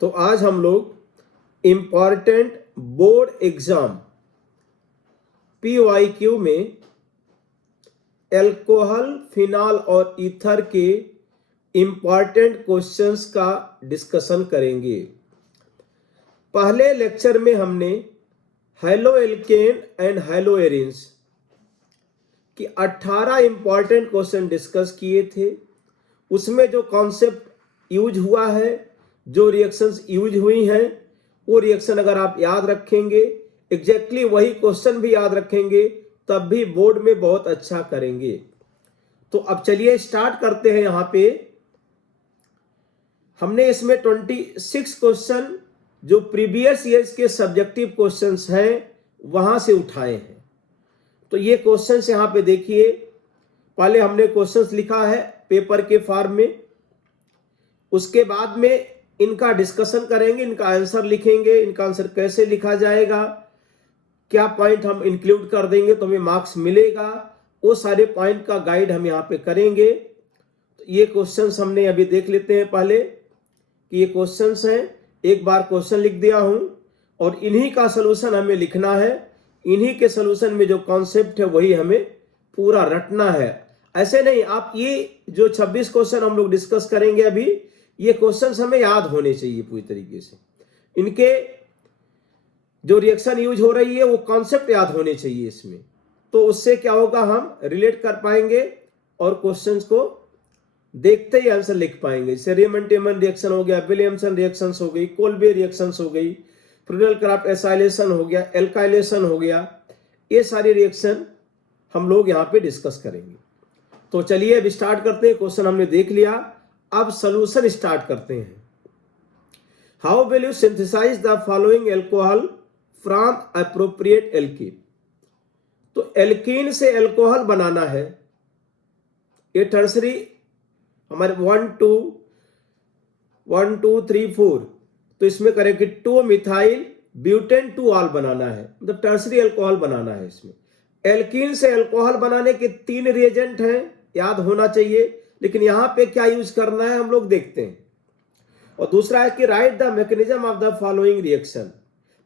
तो आज हम लोग इम्पॉर्टेंट बोर्ड एग्जाम PYQ में अल्कोहल, फिनॉल और ईथर के इम्पॉर्टेंट क्वेश्चंस का डिस्कशन करेंगे। पहले लेक्चर में हमने hello alkene and hello arenes की 18 इम्पॉर्टेंट क्वेश्चन डिस्कस किए थे। उसमें जो कॉन्सेप्ट यूज हुआ है, जो रिएक्शंस यूज हुई हैं, वो रिएक्शन अगर आप याद रखेंगे, एग्जैक्टली वही क्वेश्चन भी याद रखेंगे, तब भी बोर्ड में बहुत अच्छा करेंगे। तो अब चलिए स्टार्ट करते हैं। यहाँ पे हमने इसमें 26 क्वेश्चन जो प्रीवियस ईयर्स के सब्जेक्टिव क्वेश्चंस हैं वहां से उठाए हैं। तो ये क्वेश्चंस यहाँ पे देखिए, पहले हमने क्वेश्चंस लिखा है पेपर के फॉर्म में, उसके बाद में इनका डिस्कशन करेंगे, इनका आंसर लिखेंगे, इनका आंसर कैसे लिखा जाएगा, क्या पॉइंट हम इंक्लूड कर देंगे तो हमें मार्क्स मिलेगा, वो सारे पॉइंट का गाइड हम यहाँ पे करेंगे। तो ये क्वेश्चंस हमने अभी देख लेते हैं पहले कि ये क्वेश्चंस हैं। एक बार क्वेश्चन लिख दिया हूं और इन्हीं का सलूशन हमें लिखना है। इन्हीं के सलूशन में जो कॉन्सेप्ट है वही हमें पूरा रटना है। ऐसे नहीं, आप ये जो 26 क्वेश्चन हम लोग डिस्कस करेंगे अभी, ये क्वेश्चंस हमें याद होने चाहिए पूरी तरीके से। इनके जो रिएक्शन यूज हो रही है वो कॉन्सेप्ट याद होने चाहिए इसमें। तो उससे क्या होगा, हम रिलेट कर पाएंगे और क्वेश्चंस को देखते ही आंसर लिख पाएंगे। जैसे रीमन-टेमन रिएक्शन हो गया, विलियमसन रिएक्शंस हो गई, कोल्बे रिएक्शंस हो गई, फ्रूडेल-क्राफ्ट एसाइलेशन हो गया, एल्काइलेशन हो गया, ये सारे रिएक्शन हम लोग यहाँ पे डिस्कस करेंगे। तो चलिए अब स्टार्ट करते हैं। क्वेश्चन हमने देख लिया, अब सॉल्यूशन स्टार्ट करते हैं। How will you synthesise the following alcohol from appropriate alkene. तो एल्कीन से अल्कोहल बनाना है। ये टर्सरी हमारे 1 2 3 4, तो इसमें करेंगे 2 मिथाइल ब्यूटेन 2 ऑल बनाना है, मतलब टर्सरी अल्कोहल बनाना है। इसमें एल्कीन से अल्कोहल बनाने के 3 रिएजेंट हैं, याद होना चाहिए, लेकिन यहां पे क्या यूज करना है हम लोग देखते हैं। और दूसरा है कि right the mechanism of the following reaction,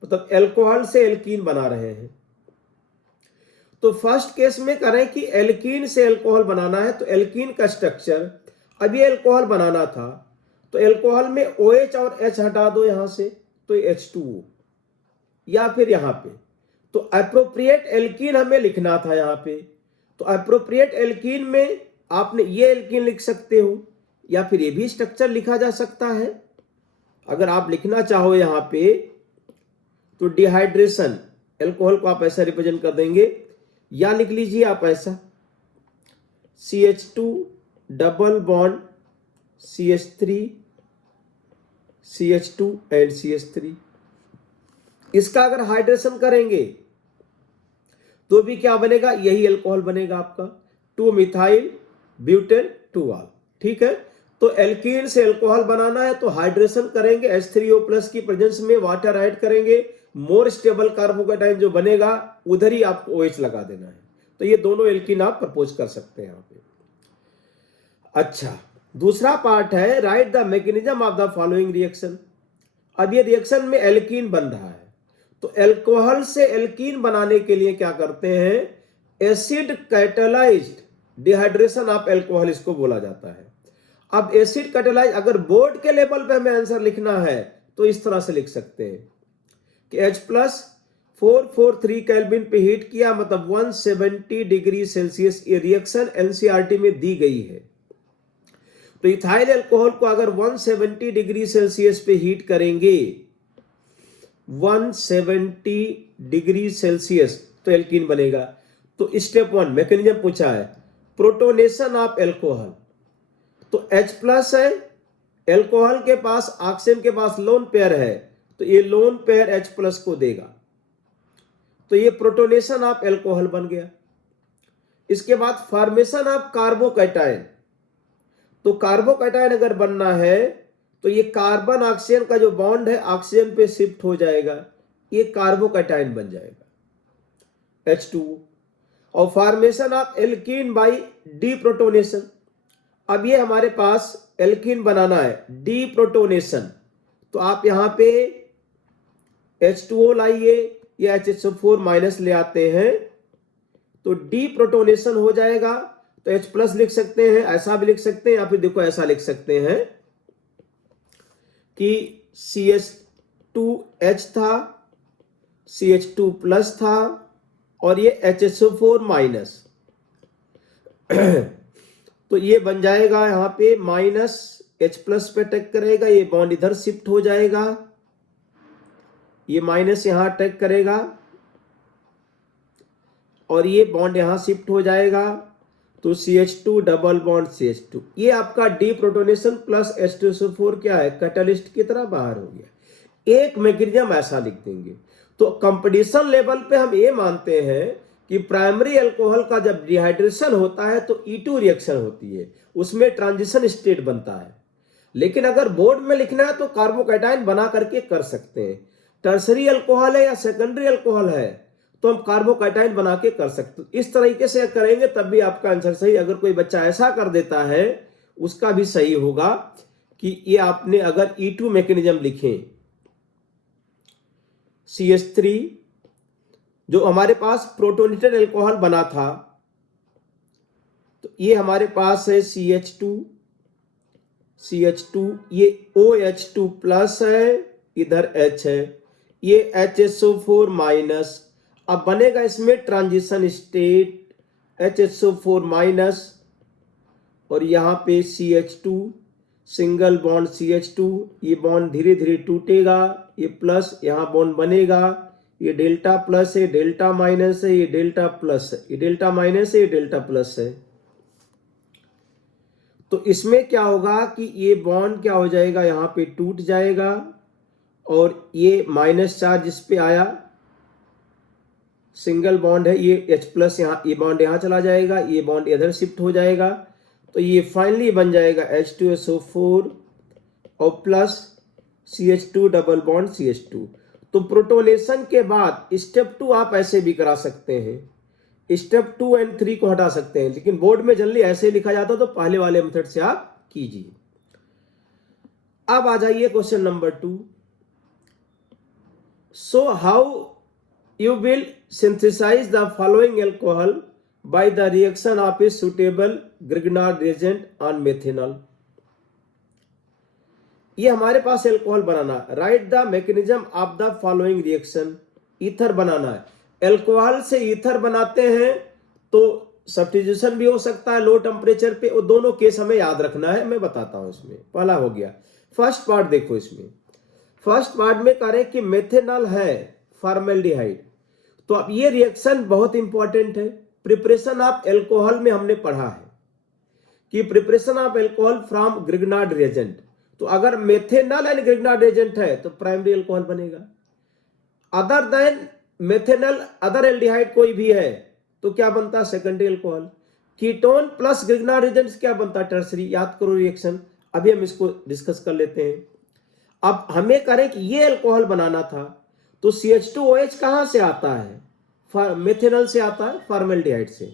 मतलब अल्कोहल से एल्कीन बना रहे हैं। तो फर्स्ट केस में करें कि एल्कीन से अल्कोहल बनाना है, तो एल्कीन का स्ट्रक्चर, अब ये अल्कोहल बनाना था तो अल्कोहल में OH और H हटा दो यहां से, तो H2O, या फिर यहां पे तो एप्रोप्रिएट एल्कीन हमें लिखना था यहां पे। तो एप्रोप्रिएट एल्कीन में आपने ये एल्कीन लिख सकते हो, या फिर ये भी स्ट्रक्चर लिखा जा सकता है। अगर आप लिखना चाहो यहां पे तो डिहाइड्रेशन अल्कोहल को आप ऐसा रिप्रेजेंट कर देंगे, या लिख लीजिए आप ऐसा CH2 double bond CH3 CH2 and CH3। इसका अगर हाइड्रेशन करेंगे तो भी क्या बनेगा, यही अल्कोहल बनेगा आपका, 2 मिथाइल ब्यूटेन 2 ऑल। ठीक है, तो एल्कीन से अल्कोहल बनाना है तो हाइड्रेशन करेंगे, H3O+ की प्रेजेंस में वाटर ऐड करेंगे, मोर स्टेबल कार्बोकेटाइन जो बनेगा उधर ही आपको OH लगा देना है। तो ये दोनों एल्कीन आप प्रपोज कर सकते हैं यहाँ पे। अच्छा, दूसरा पार्ट है write the mechanism of the following reaction. अब ये रिएक्शन में एल्कीन बन रहा है, तो अल्कोहल से एल्कीन बनाने के लिए क्या करते हैं, acid catalysed dehydration of alcohol इसको बोला जाता है। अब एसिड कैटालाइज अगर बोर्ड के लेवल पे हमें आंसर लिखना है तो इस तरह से लिख सकते हैं कि H+443 केल्विन पे हीट किया, मतलब 170 डिग्री सेल्सियस। ये रिएक्शन एनसीईआरटी में दी गई है। तो इथाइल अल्कोहल को अगर 170 डिग्री सेल्सियस पे हीट करेंगे, 170 डिग्री सेल्सियस, तो एल्कीन बनेगा। तो स्टेप 1 मैकेनिज्म पूछा है, प्रोटोनेशन ऑफ अल्कोहल। तो H+ है, अल्कोहल के पास ऑक्सीजन के पास लोन पेयर है, तो ये लोन पेयर H+ को देगा, तो ये प्रोटोनेशन ऑफ अल्कोहल बन गया। इसके बाद फॉर्मेशन ऑफ कार्बोकैटायन। तो कार्बोकैटायन अगर बनना है तो ये कार्बन ऑक्सीजन का जो बॉन्ड है ऑक्सीजन पे शिफ्ट हो जाएगा, ये कार्बोकैटायन बन जाएगा H2O। और formation of alkene by deprotonation. अब ये हमारे पास एल्कीन बनाना है, डीप्रोटोनेशन, तो आप यहाँ पे H2O लाइए या HSO4 माइनस ले आते हैं तो डी प्रोटोनेशन हो जाएगा। तो H प्लस लिख सकते हैं, ऐसा भी लिख सकते हैं, या फिर देखो ऐसा लिख सकते हैं कि CH2H था, CH2 प्लस था और ये HSO4 माइनस। तो ये बन जाएगा यहाँ पे माइनस H प्लस पे अटैक करेगा, ये बॉन्ड इधर शिफ्ट हो जाएगा, ये माइनस यहाँ अटैक करेगा और ये बॉन्ड यहाँ शिफ्ट हो जाएगा। तो CH2 डबल बॉन्ड CH2, ये आपका डी प्रोटोनेशन प्लस H2SO4 क्या है, कैटलिस्ट की तरह बाहर हो गया। एक मैकेनिज्म ऐसा लिख देंगे। तो कंपटीशन लेवल पे हम ये मानते हैं कि प्राइमरी अल्कोहल का जब डिहाइड्रेशन होता है तो E2 रिएक्शन होती है, उसमें ट्रांजिशन स्टेट बनता है। लेकिन अगर बोर्ड में लिखना है तो कार्बोकैटायन बना करके कर सकते हैं। टर्सरी अल्कोहल है या सेकेंडरी अल्कोहल है तो हम कार्बोकैटायन बना के कर सकते हैं। इस तरीके से करेंगे तब भी आपका आंसर सही। अगर कोई बच्चा ऐसा कर देता है उसका भी सही होगा कि ये आपने अगर E2 मैकेनिज्म लिखें, CH3 जो हमारे पास प्रोटोनेटेड अल्कोहल बना था, तो ये हमारे पास है CH2, ये OH2 प्लस है, इधर H है, ये HSO4 माइनस। अब बनेगा इसमें ट्रांजिशन स्टेट HSO4 माइनस और यहाँ पे CH2 सिंगल बॉन्ड CH2, ये बॉन्ड धीरे धीरे टूटेगा, ये प्लस यहाँ बॉन्ड बनेगा, ये डेल्टा प्लस है, डेल्टा माइनस है, ये डेल्टा प्लस है, ये डेल्टा माइनस है, ये डेल्टा प्लस है। तो इसमें क्या होगा कि ये बॉन्ड क्या हो जाएगा, यहाँ पे टूट जाएगा और ये माइनस चार्ज इस पे आया, सिंगल बॉन्ड है, ये H प्लस यहाँ, ये बॉन्ड यहाँ चला जाएगा, ये बॉन्ड इधर शिफ्ट हो जाएगा। तो ये फाइनली बन जाएगा H2SO4 और plus CH2 double bond CH2। तो प्रोटोनेशन के बाद स्टेप 2 आप ऐसे भी करा सकते हैं, स्टेप 2 और 3 को हटा सकते हैं, लेकिन बोर्ड में जनरली ऐसे लिखा जाता तो पहले वाले मेथड से आप कीजिए। अब आ जाइए question number 2। So how you will synthesize the following alcohol by the reaction of a suitable Grignard reagent on methanol। ये हमारे पास अल्कोहल बनाना है। Write the mechanism of the following reaction. Ether बनाना है। अल्कोहल से ईथर बनाते हैं तो सब्स्टिट्यूशन भी हो सकता है लो टेम्परेचर पे, और दोनों केस हमें याद रखना है, मैं बताता हूं। इसमें पहला हो गया फर्स्ट पार्ट, देखो इसमें फर्स्ट पार्ट में करें कि मेथेनॉल है फॉर्मेल्डिहाइड। तो अब ये रिएक्शन बहुत इंपॉर्टेंट है। प्रिपरेशन ऑफ एल्कोहल में हमने पढ़ा है कि preparation of alcohol from Grignard reagent, तो अगर मेथेनॉल एंड ग्रिग्नार्ड रिएजेंट है तो प्राइमरी एल्कोहल बनेगा। Other than methanol other aldehyde कोई भी है तो क्या बनता है, secondary alcohol. Ketone plus Grignard reagents क्या बनता है, टर्सरी। याद करो रिएक्शन, अभी हम इसको डिस्कस कर लेते हैं। अब हमें करें कि ये एल्कोहल बनाना था तो CH2OH कहां से आता है, मेथेनॉल से आता है, फॉर्मेल्डिहाइड से।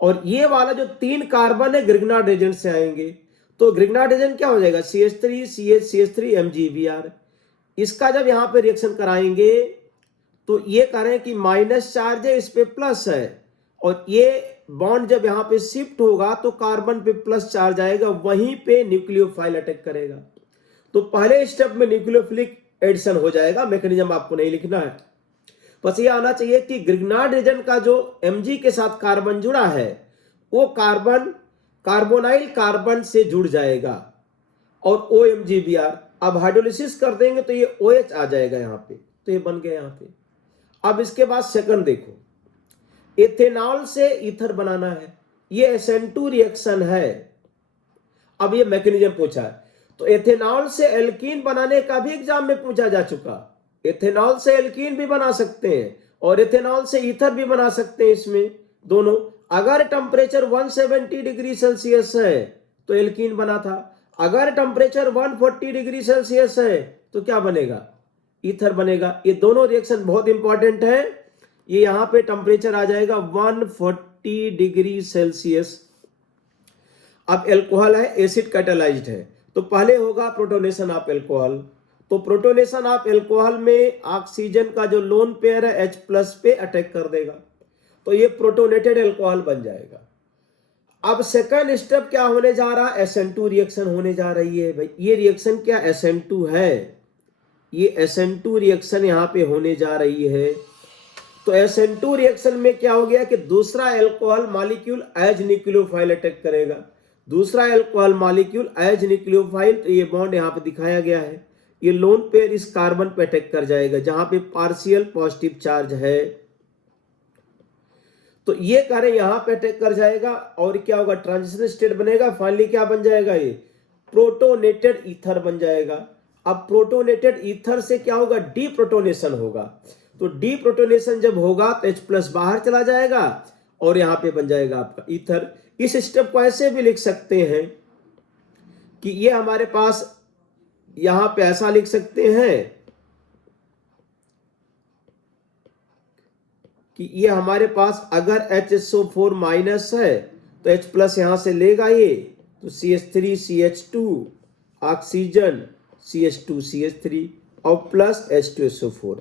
और ये वाला जो 3 कार्बन है ग्रिग्नार्ड एजेंट से आएंगे, तो ग्रिग्नार्ड एजेंट क्या हो जाएगा, CH3 CH CH3 MgBr। इसका जब यहां पे रिएक्शन कराएंगे तो ये करें कि माइनस चार्ज है, इस पे प्लस है, और ये बॉन्ड जब यहां पे शिफ्ट होगा तो कार्बन पे प्लस चार्ज आएगा, वहीं पे न्यूक्लियोफाइल अटैक करेगा। तो पहले स्टेप में न्यूक्लियोफिलिक एडिशन हो जाएगा। मैकेनिज्म आपको नहीं लिखना है, बस ये आना चाहिए कि ग्रिग्नार्ड रिएजेंट का जो Mg के साथ कार्बन जुड़ा है वो कार्बन कार्बोनाइल कार्बन से जुड़ जाएगा और OMgBr। अब हाइड्रोलिसिस कर देंगे तो ये OH आ जाएगा यहाँ पे, तो ये बन गया यहाँ पे। अब इसके बाद सेकंड देखो, एथेनॉल से ईथर बनाना है, ये SN2 रिएक्शन है। अब ये मैकेनिज्म पूछा है, तो एथेनॉल से एल्कीन बनाने का भी एग्जाम में पूछा जा चुका। एथेनॉल से एल्कीन भी बना सकते हैं और एथेनॉल से ईथर भी बना सकते हैं। इसमें दोनों अगर टेम्परेचर 170 डिग्री सेल्सियस है तो एल्कीन बना था, अगर टेम्परेचर 140 डिग्री सेल्सियस है तो क्या बनेगा, ईथर बनेगा। ये दोनों रिएक्शन बहुत इंपॉर्टेंट है। ये यहां पे टेम्परेचर आ जाएगा 140 डिग्री सेल्सियस। अब एल्कोहल है, एसिड कैटालाइज्ड है, तो पहले होगा प्रोटोनेशन ऑफ एल्कोहल। तो तो प्रोटोनेशन ऑफ एल्कोहल में ऑक्सीजन का जो लोन पेयर है H+ पे अटैक कर देगा, तो ये प्रोटोनेटेड एल्कोहल बन जाएगा। अब सेकंड स्टेप क्या होने जा रहा है, SN2 रिएक्शन होने जा रही है। भाई ये रिएक्शन क्या SN2 है, ये SN2 रिएक्शन यहाँ पे होने जा रही है। तो SN2 रिएक्शन में क्या हो गया कि दूसरा alcohol molecule as nucleophile attack करेगा, दूसरा एल्कोहल मॉलिक्यूल एज न्यूक्लियोफाइल, तो ये बॉन्ड यहाँ पे दिखाया गया है, ये लोन पेयर इस कार्बन पे अटैक कर जाएगा जहां पे पार्शियल पॉजिटिव चार्ज है। तो ये कार्य यहां पे अटैक कर जाएगा और क्या होगा, ट्रांजिशन स्टेट बनेगा, फाइनली क्या बन जाएगा, ये प्रोटोनेटेड ईथर बन जाएगा। अब प्रोटोनेटेड ईथर से क्या होगा, डीप्रोटोनेशन होगा। तो डीप्रोटोनेशन जब होगा तो H+ बाहर चला जाएगा और यहां पे बन जाएगा आपका ईथर। इस स्टेप को ऐसे भी लिख सकते हैं कि ये हमारे पास यहां पे ऐसा लिख सकते हैं कि ये हमारे पास अगर HSO4 माइनस है तो H+ यहां से लेगा ये, तो CH3 CH2 oxygen CH2 CH3 और प्लस H2SO4।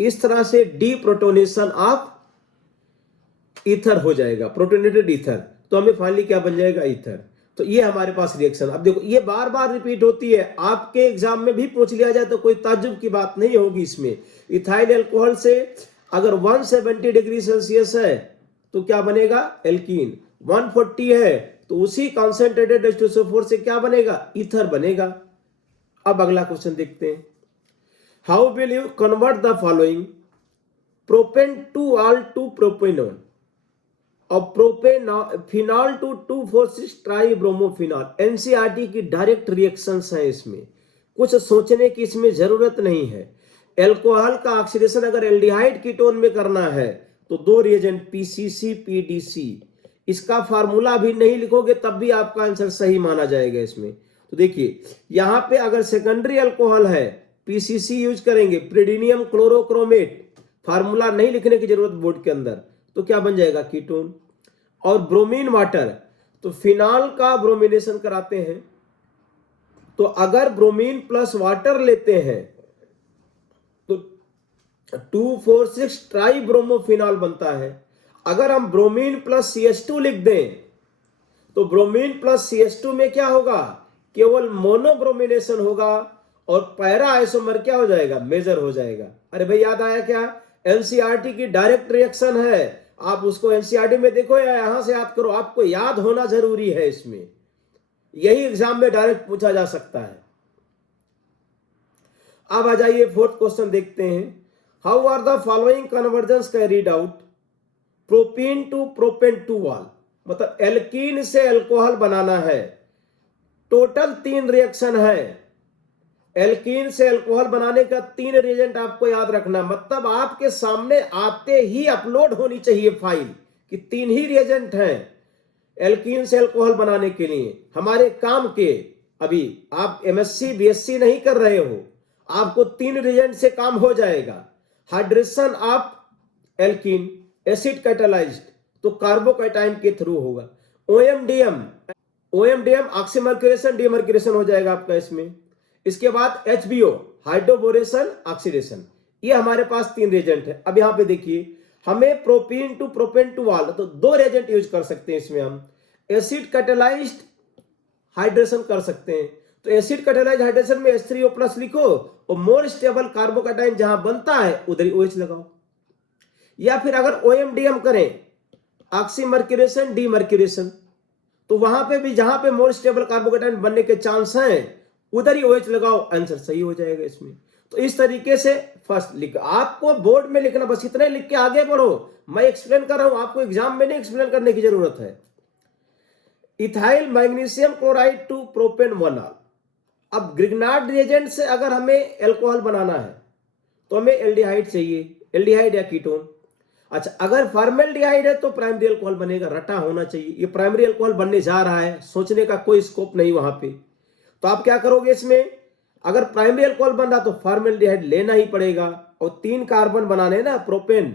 इस तरह से डीप्रोटोनेशन ऑफ ईथर हो जाएगा, प्रोटोनेटेड ईथर। तो हमें फाइनली क्या बन जाएगा, ईथर। तो ये हमारे पास रिएक्शन। अब देखो ये बार बार रिपीट होती है, आपके एग्जाम में भी पूछ लिया जाए तो कोई ताज्जुब की बात नहीं होगी इसमें। इथाइल अल्कोहल से अगर 170 डिग्री सेल्सियस है तो क्या बनेगा, एल्कीन। 140 है तो उसी कॉन्सेंट्रेटेड H2SO4 से क्या बनेगा, ईथर बनेगा। अब अगला क्वेश्चन देखते हैं, how will you convert the following, propan two ol to propanone और प्रोपेनॉल टू 2,4,6 ट्राइब्रोमोफिनॉल। एनसीईआरटी की डायरेक्ट रिएक्शंस हैं, इसमें कुछ सोचने की इसमें जरूरत नहीं है। एल्कोहल का ऑक्सीडेशन अगर एल्डिहाइड कीटोन में करना है तो दो रिएजेंट PCC PDC, इसका फार्मूला भी नहीं लिखोगे तब भी आपका आंसर सही माना जाएगा इसमें। तो देखिए यहां पे अगर सेकेंडरी अल्कोहल है PCC यूज करेंगे, प्रीडिनियम क्लोरोक्रोमेट, फार्मूला नहीं लिखने की जरूरत बोर्ड के अंदर, तो क्या बन जाएगा, कीटोन। और ब्रोमीन वाटर, तो फिनॉल का ब्रोमिनेशन कराते हैं, तो अगर ब्रोमीन प्लस वाटर लेते हैं तो 2,4,6 ट्राइब्रोमोफिनॉल बनता है। अगर हम ब्रोमीन प्लस CH2 लिख दें तो ब्रोमीन प्लस CH2 में क्या होगा, केवल मोनोब्रोमिनेशन होगा और पैरा आइसोमर क्या हो जाएगा, मेजर हो जाएगा। अरे भाई याद आया क्या, एनसीईआरटी की डायरेक्ट रिएक्शन है, आप उसको एनसीईआरटी में देखो या यहां से याद करो, आपको याद होना जरूरी है इसमें, यही एग्जाम में डायरेक्ट पूछा जा सकता है। अब आ जाइए फोर्थ क्वेश्चन देखते हैं, how are the following conversions carried out, propene to propan two ol, मतलब एल्कीन से एल्कोहल बनाना है। टोटल 3 रिएक्शन है, एल्कीन से अल्कोहल बनाने का 3 रिएजेंट आपको याद रखना, मतलब आपके सामने आते ही अपलोड होनी चाहिए फाइल कि 3 ही रिएजेंट हैं एल्कीन से अल्कोहल बनाने के लिए हमारे काम के। अभी आप MSc BSc नहीं कर रहे हो, आपको 3 रिएजेंट से काम हो जाएगा। Hydration of alkene, acid catalysed, तो कार्बोकैटायन के थ्रू होगा। OMDM ऑक्सीमर्क्यूरेशन डीमर्क्यूरेशन हो जाएगा आपका इसमें। इसके बाद HBO हाइड्रोबोरेशन ऑक्सीडेशन, ये हमारे पास 3 रिएजेंट है। अब यहां पे देखिए हमें propene to propan two ol, तो 2 रिएजेंट यूज कर सकते हैं इसमें, हम एसिड कैटालाइज्ड हाइड्रेशन कर सकते हैं। तो एसिड कैटालाइज्ड हाइड्रेशन में H3O+ लिखो और मोर स्टेबल कार्बोकैटायन जहां बनता है उधर ही OH लगाओ। या फिर अगर OMDM करें, ऑक्सीमर्क्यूरेशन डीमर्क्यूरेशन, तो वहां पे भी जहां पे मोर स्टेबल कार्बोकैटायन बनने के चांस हैं उधर ही OH लगाओ, आंसर सही हो जाएगा इसमें। तो इस तरीके से फर्स्ट लिख, आपको बोर्ड में लिखना, बस इतने लिख के आगे बढ़ो, मैं एक्सप्लेन कर रहा हूं, आपको एग्जाम में नहीं एक्सप्लेन करने की जरूरत है। Ethyl magnesium chloride to propan 1 ol. अब ग्रिग्नार्ड रिएजेंट से अगर हमें अल्कोहल बनाना है तो हमें एल्डिहाइड चाहिए, एल्डिहाइड या कीटोन। अच्छा अगर फॉर्मेल्डिहाइड है तो प्राइमरी अल्कोहल बनेगा, रटा होना चाहिए, ये प्राइमरी अल्कोहल बनने जा रहा है, सोचने का कोई स्कोप नहीं वहां पे। तो आप क्या करोगे इसमें, अगर प्राइमरी अल्कोहल बन रहा तो फॉर्मेल्डिहाइड लेना ही पड़ेगा, और 3 कार्बन बनाने ना, प्रोपेन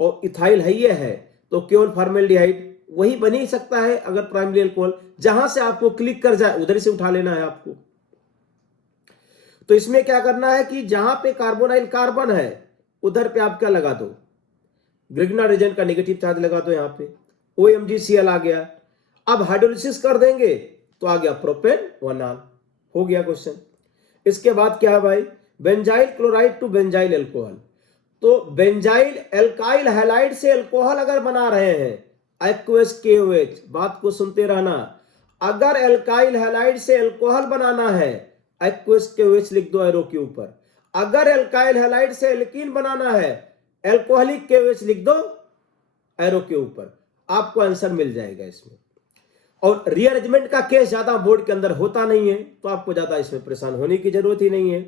और इथाइल है, तो केवल फॉर्मेल्डिहाइड वही बन ही सकता है। अगर प्राइमरी अल्कोहल जहां से आपको क्लिक कर जाए उधर से उठा लेना है आपको। तो इसमें क्या करना है कि जहां पे कार्बोनाइल कार्बन है उधर पे आप क्या लगा दो, ग्रिग्नार्ड एजेंट का नेगेटिव चार्ज लगा दो। यहाँ पे OMgCl आ गया। अब हाइड्रोलिसिस कर देंगे तो आ गया प्रोपेन 1 हो गया क्वेश्चन। इसके बाद क्या है भाई, benzyl chloride to benzyl alcohol. तो बेंजाइल एल्काइल हैलाइड से अल्कोहल अगर बना रहे हैं, एक्वस KOH, बात को सुनते रहना, अगर एल्काइल हैलाइड से अल्कोहल बनाना है एक्वस KOH लिख दो एरो के ऊपर। अगर एल्काइल हैलाइड से एल्कीन बनाना है एल्कोहलिक KOH लिख दो एरो के ऊपर, आपको आंसर मिल जाएगा इसमें। और रीअरेंजमेंट का केस ज्यादा बोर्ड के अंदर होता नहीं है, तो आपको ज्यादा इसमें परेशान होने की जरूरत ही नहीं है।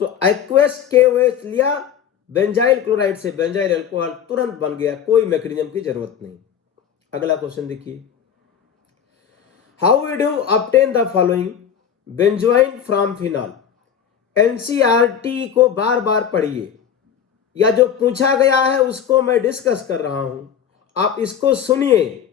तो एक्वस KOH लिया, बेंजाइल क्लोराइड से बेंजाइल अल्कोहल तुरंत बन गया, कोई मैकेनिज्म की जरूरत नहीं। अगला क्वेश्चन देखिए, how will you obtain the following benzoin from phenol. NCERT को बार बार पढ़िए, या जो पूछा गया है उसको मैं डिस्कस कर रहा हूं, आप इसको सुनिए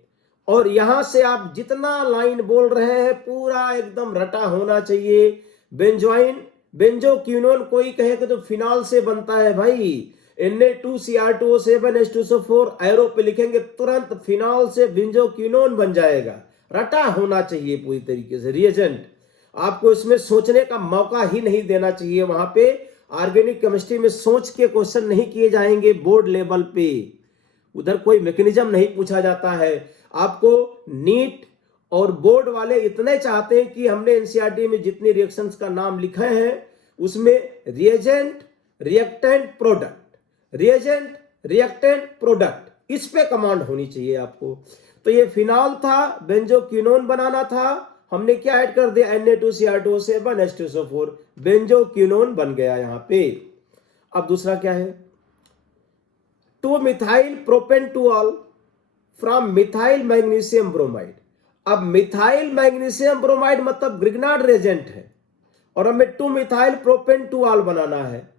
और यहां से आप जितना लाइन बोल रहे हैं पूरा एकदम रटा होना चाहिए। बेंजोइन, बेंजोक्विनोन कोई कहे कि तो फिनॉल से बनता है भाई, Na2Cr2O7H2SO4 एरो पे लिखेंगे तुरंत फिनॉल से बेंजोक्विनोन बन जाएगा। रटा होना चाहिए पूरी तरीके से रिएजेंट, आपको इसमें सोचने का मौका ही नहीं देना चाहिए। वहां पे ऑर्गेनिक केमिस्ट्री में सोच के क्वेश्चन नहीं किए जाएंगे बोर्ड लेवल पे, उधर कोई मैकेनिज्म नहीं पूछा जाता है। आपको नीट और बोर्ड वाले इतने चाहते हैं कि हमने NCERT में जितनी रिएक्शंस का नाम लिखे हैं उसमें reagent, reactant, product, reagent, reactant, product, इस पे कमांड होनी चाहिए आपको। तो ये फिनॉल था, बेंजोक्विनोन बनाना था, हमने क्या ऐड कर दिया Na2Cr2O7H2SO4, बेंजोक्विनोन बन गया यहां पे। अब दूसरा क्या है, 2-मिथाइल प्रोपेंटुऑल फ्रॉम मिथाइल मैग्नीशियम ब्रोमाइड। अब मिथाइल मैग्नीशियम ब्रोमाइड मतलब ग्रिग्नार्ड रेजेंट है और हमें 2-मिथाइल प्रोपेंटुऑल बनाना है।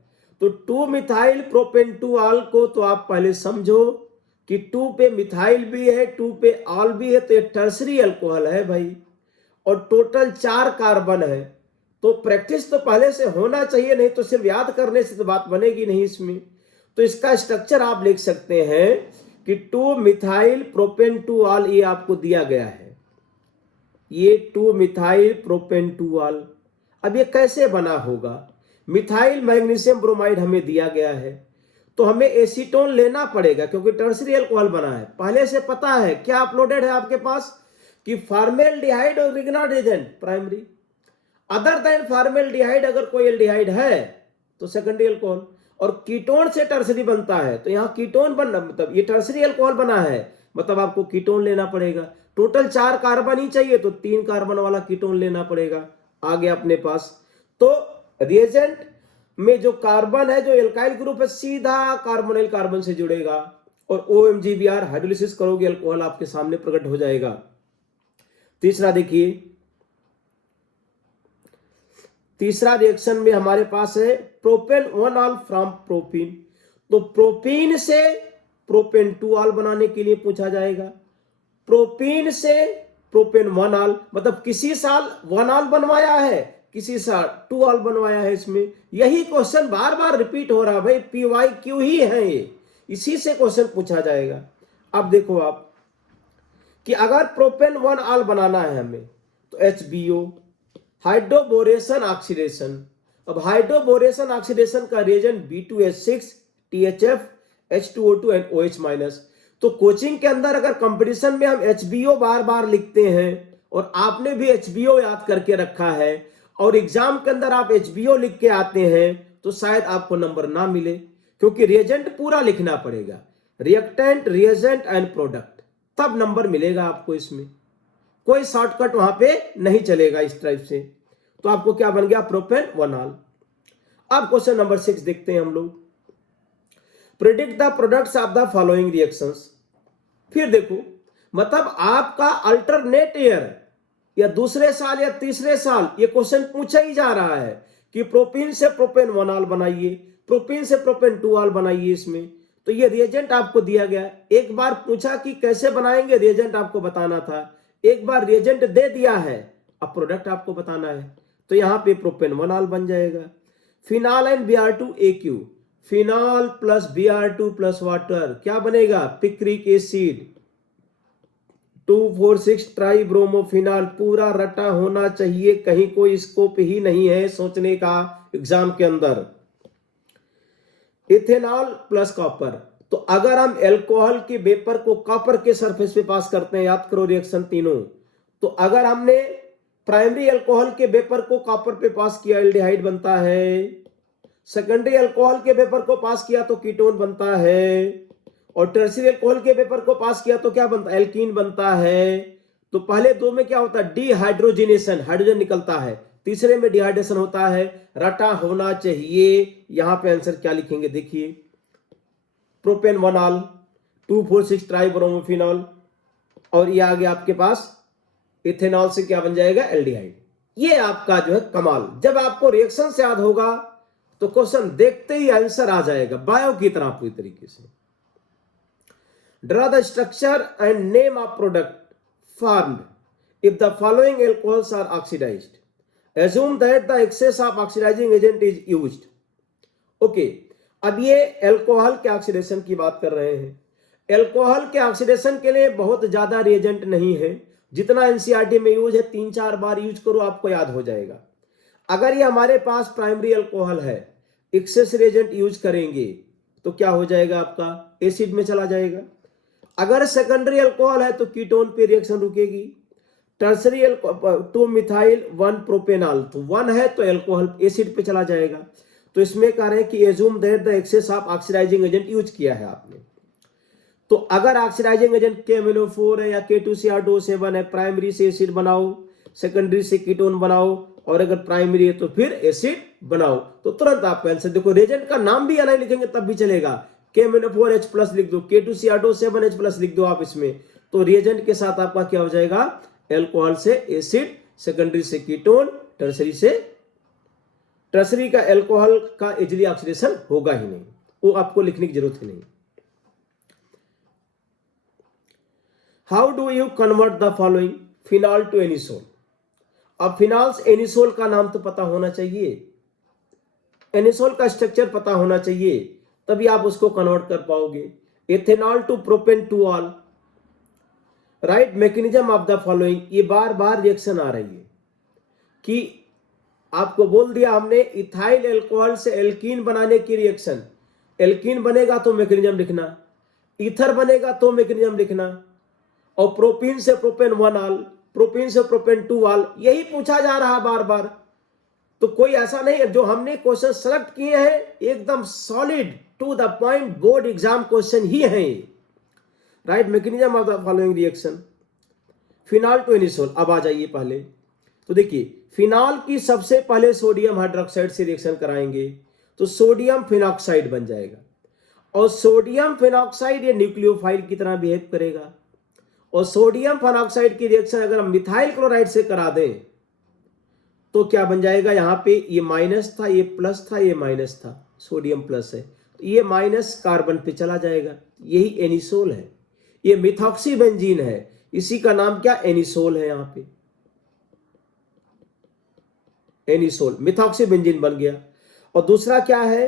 तो 2-मिथाइल प्रोपेंटुऑल को तो आप पहले समझो कि 2 पे मिथाइल भी है, 2 पे ऑल भी है, तो ये टर्सरी अल्कोहल है भाई, और टोटल 4 कार्बन है। तो प्रैक्टिस तो पहले से होना चाहिए, नहीं तो सिर्फ याद करने से तो बात बनेगी नहीं इसमें। तो इसका स्ट्रक्चर आप लिख सकते हैं कि 2-मिथाइल प्रोपेंटुऑल, ये आपको दिया गया है, ये 2-मिथाइल प्रोपेंटुऑल। अब ये कैसे बना होगा, मिथाइल मैग्नीशियम ब्रोमाइड हमें दिया गया है, तो हमें एसीटोन लेना पड़ेगा क्योंकि टर्सरी अल्कोहल बना है। पहले से पता है क्या अपलोडेड है आपके पास कि फॉर्मेल्डिहाइड और Grignard agent primary, other than formaldehyde अगर कोई एल्डिहाइड है तो सेकेंडरी अल्कोहल, और कीटोन से टर्सरी बनता है, तो यहां कीटोन बनना मतलब ये टर्सरी अल्कोहल बना है, मतलब आपको कीटोन लेना पड़ेगा। टोटल 4 कार्बन ही चाहिए तो 3 कार्बन वाला कीटोन लेना पड़ेगा। आ गया अपने पास। तो रिएजेंट में जो कार्बन है, जो एल्काइल ग्रुप है, सीधा कार्बोनिल कार्बन से जुड़ेगा और OMgBr हाइड्रोलिसिस करोगे अल्कोहल आपके सामने प्रकट हो जाएगा। तीसरा देखिए, तीसरा रिएक्शन में हमारे पास है प्रोपेन 1 फ्रॉम प्रोपीन। तो प्रोपीन से प्रोपेन 2 बनाने के लिए पूछा जाएगा, प्रोपीन से प्रोपेन 1 मतलब किसी साल 1 बनवाया है, किसी साल 2 बनवाया है। इसमें यही क्वेश्चन बार बार रिपीट हो रहा है भाई, PYQ ही है ये, इसी से क्वेश्चन पूछा जाएगा। अब देखो आप कि अगर प्रोपेन 1 बनाना है हमें तो HBO, हाइड्रोबोरेशन ऑक्सीडेशन। अब हाइड्रोबोरेशन ऑक्सीडेशन का reagent B2H6 THF H2O2 and OH-। तो कोचिंग के अंदर अगर कंपटीशन में हम HBO बार बार लिखते हैं और आपने भी HBO याद करके रखा है और एग्जाम के अंदर आप HBO लिख के आते हैं तो शायद आपको नंबर ना मिले, क्योंकि रिएजेंट पूरा लिखना पड़ेगा, रिएक्टेंट, रिएजेंट एंड प्रोडक्ट, तब नंबर मिलेगा आपको। इसमें कोई शॉर्टकट वहां पे नहीं चलेगा इस टाइप से। तो आपको क्या बन गया, प्रोपेन 1। अब क्वेश्चन नंबर 6 देखते हैं हम लोग, predict the products of the following reactions. फिर देखो, मतलब आपका अल्टरनेट ईयर या दूसरे साल या तीसरे साल ये क्वेश्चन पूछा ही जा रहा है कि प्रोपीन से प्रोपेन 1 बनाइए, प्रोपीन से प्रोपेन 2 बनाइए। इसमें तो ये रिएजेंट आपको दिया गया, एक बार पूछा कि कैसे बनाएंगे, रिएजेंट आपको बताना था, एक बार रिएजेंट दे दिया है, अब प्रोडक्ट आपको बताना है। तो यहां पे प्रोपेन 1 बन जाएगा। Phenol and Br2 phenol plus Br2 plus water क्या बनेगा? Picric acid. 2,4,6 ट्राइब्रोमोफिनॉल पूरा रटा होना चाहिए, कहीं कोई स्कोप ही नहीं है सोचने का एग्जाम के अंदर। इथेनॉल प्लस कॉपर, तो अगर हम एल्कोहल के वेपर को कॉपर के सरफेस पे पास करते हैं, याद करो रिएक्शन तीनों, तो अगर हमने प्राइमरी अल्कोहल के वेपर को कॉपर पे पास किया एल्डिहाइड बनता है, सेकेंडरी अल्कोहल के वेपर को पास किया तो कीटोन बनता है, और टर्शियरी अल्कोहल के वेपर को पास किया तो क्या बनता है? एल्कीन बनता है। तो पहले दो में क्या होता है? डिहाइड्रोजिनेशन, हाइड्रोजन निकलता है, तीसरे में डिहाइड्रेशन होता है, रटा होना चाहिए। यहां पे आंसर क्या लिखेंगे देखिए, प्रोपेनवनॉल 2,4,6 ट्राइब्रोमोफिनॉल, और ये आ गया आपके पास इथेनॉल से क्या बन जाएगा? एल्डिहाइड। ये आपका जो है कमाल, जब आपको रिएक्शन से याद होगा तो क्वेश्चन देखते ही आंसर आ जाएगा, बायो की तरह पूरी तरीके से। Draw the structure and name of product formed if the following alcohols are oxidised, assume that the excess of oxidizing agent is used। Okay, अब ये एल्कोहल के ऑक्सीडेशन की बात कर रहे हैं। एल्कोहल के ऑक्सीडेशन के लिए बहुत ज्यादा रिएजेंट नहीं है, जितना एनसीईआरटी में यूज है 3-4 बार यूज करो आपको याद हो जाएगा। अगर ये हमारे पास प्राइमरी अल्कोहल है, एक्सेस रिएजेंट यूज करेंगे तो क्या हो जाएगा? आपका एसिड में चला जाएगा। अगर सेकेंडरी अल्कोहल है तो कीटोन पे रिएक्शन रुकेगी। टर्सरी 2 मिथाइल 1 प्रोपेनॉल, तो 1 है तो अल्कोहल एसिड पे चला जाएगा। तो इसमें कह रहे हैं कि assume that the excess of oxidising agent use किया है आपने। तो अगर ऑक्सीडाइजिंग एजेंट KMnO4 है या K2Cr2O7 है, प्राइमरी से एसिड बनाओ, सेकेंडरी से कीटोन बनाओ, और अगर प्राइमरी है तो फिर एसिड बनाओ, तो तुरंत आपका आंसर देखो। रिएजेंट का नाम भी या नहीं लिखेंगे तब भी चलेगा, KMnO4H+ लिख दो, K2Cr2O7H+ लिख दो आप इसमें, तो रिएजेंट के साथ आपका क्या हो जाएगा? एल्कोहल से एसिड, सेकेंडरी से कीटोन, टर्सरी का एल्कोहल का इजीली ऑक्सीडेशन होगा ही नहीं, वो आपको लिखने की जरूरत ही नहीं। How do you convert the following phenol to anisole? अब फिनॉल से एनिसोल का नाम तो पता होना चाहिए, एनिसोल का स्ट्रक्चर पता होना चाहिए, तभी आप उसको कन्वर्ट कर पाओगे। Ethanol to propan two ol, write mechanism of the following, ये बार बार रिएक्शन आ रही है कि आपको बोल दिया हमने इथाइल अल्कोहल से एल्कीन बनाने की रिएक्शन, एल्कीन बनेगा तो मैकेनिज्म लिखना, ईथर बनेगा तो मैकेनिज्म लिखना, और प्रोपीन से प्रोपेन-1-ऑल, प्रोपीन से प्रोपेन-2-ऑल, यही पूछा जा रहा बार बार। तो कोई ऐसा नहीं है, जो हमने क्वेश्चन सेलेक्ट किए हैं एकदम solid to the point board exam question ही है। Write mechanism of the following reaction, phenol to anisole. अब आ जाइए पहले, तो देखिए फिनॉल की सबसे पहले सोडियम हाइड्रोक्साइड से रिएक्शन कराएंगे तो सोडियम फिनॉक्साइड बन जाएगा, और सोडियम फिनॉक्साइड ये न्यूक्लियोफाइल की तरह बिहेव करेगा, और सोडियम फिनॉक्साइड की रिएक्शन अगर हम मिथाइल क्लोराइड से करा दें तो क्या बन जाएगा? यहां पे ये माइनस था, ये प्लस था, ये माइनस था, सोडियम प्लस है, तो ये माइनस कार्बन पे चला जाएगा, यही एनिसोल है। ये मिथॉक्सी बेंजीन है, इसी का नाम क्या? एनिसोल है। यहां पे एनिसोल, मिथॉक्सी बेंजीन बन गया। और दूसरा क्या है?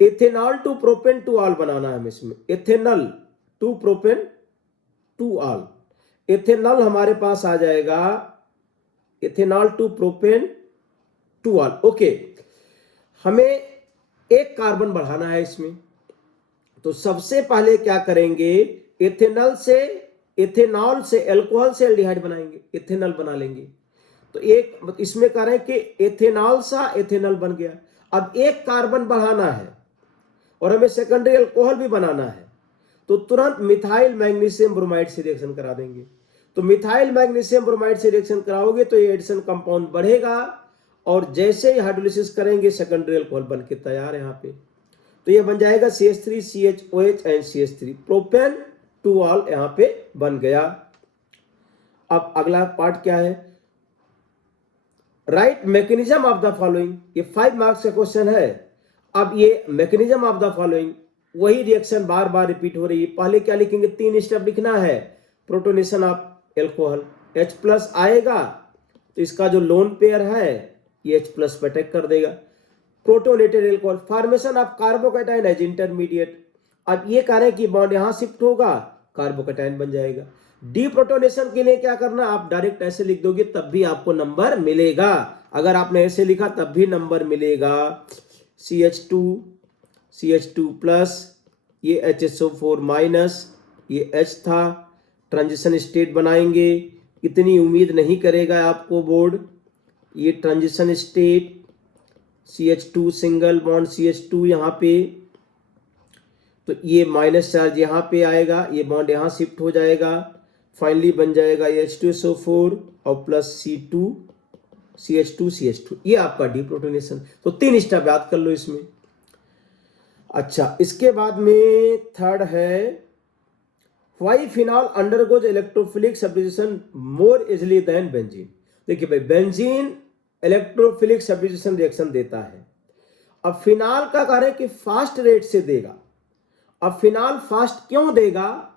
एथेनॉल टू प्रोपेन-2-ऑल बनाना है हमें इसमें, एथेनॉल टू प्रोपेन-2-ऑल, एथेनॉल हमारे पास आ जाएगा एथेनॉल टू प्रोपेन-2-ऑल। ओके, हमें एक कार्बन बढ़ाना है इसमें, तो सबसे पहले क्या करेंगे? एथेनॉल से अल्कोहल से एल्डिहाइड बनाएंगे, एथेनॉल बना लेंगे। तो एक इसमें कह रहे हैं कि एथेनॉल सा एथेनॉल बन गया। अब एक कार्बन बढ़ाना है और हमें सेकेंडरी अल्कोहल भी बनाना है, तो तुरंत मिथाइल मैग्नीशियम ब्रोमाइड से रिएक्शन करा देंगे। तो मिथाइल मैग्नीशियम ब्रोमाइड से रिएक्शन कराओगे तो ये एडिशन कंपाउंड बढ़ेगा, और जैसे ही हाइड्रोलिसिस करेंगे सेकेंडरी अल्कोहल बन के तैयार है यहाँ पे। तो ये बन जाएगा CH3 CHOH एंड CH3, प्रोपेन-2-ऑल यहाँ पे बन गया। अब अगला पार्ट क्या है? Write mechanism of the following, ये 5 मार्क्स का क्वेश्चन है। अब ये मैकेनिज्म ऑफ द फॉलोइंग, वही रिएक्शन बार बार रिपीट हो रही है। पहले क्या लिखेंगे? 3 स्टेप लिखना है। प्रोटोनेशन ऑफ एल्कोहल, H+ आएगा तो इसका जो लोन पेयर है ये H+ पे अटैक कर देगा, protonated alcohol, formation of carbocation as intermediate. अब ये कह रहे हैं कि बॉन्ड यहां शिफ्ट होगा, कार्बोकैटायन बन जाएगा। डीप्रोटोनेशन के लिए क्या करना, आप डायरेक्ट ऐसे लिख दोगे तब भी आपको नंबर मिलेगा। अगर आपने ऐसे लिखा तब भी नंबर मिलेगा। CH2 प्लस, ये HSO4 माइनस, ये H था, ट्रांजिशन स्टेट बनाएंगे। इतनी उम्मीद नहीं करेगा आपको बोर्ड। ये transition state, CH2 single bond CH2 यहाँ पे, तो ये माइनस चार्ज यहाँ पे आएगा, ये बॉन्ड यहाँ शिफ्ट हो जाएगा, फाइनली बन जाएगा H2SO4 और प्लस CH2, ये आपका डीप्रोटोनेशन। तो 3 स्टेप याद कर लो इसमें। अच्छा, इसके बाद में थर्ड है, why phenol undergoes electrophilic substitution more easily than benzene. देखिए भाई, बेंजीन इलेक्ट्रोफिलिक सब्स्टिट्यूशन रिएक्शन देता है। अब फिनॉल का कार्य कि फास्ट रेट से देगा। अब फिनॉल फास्ट क्यों देगा,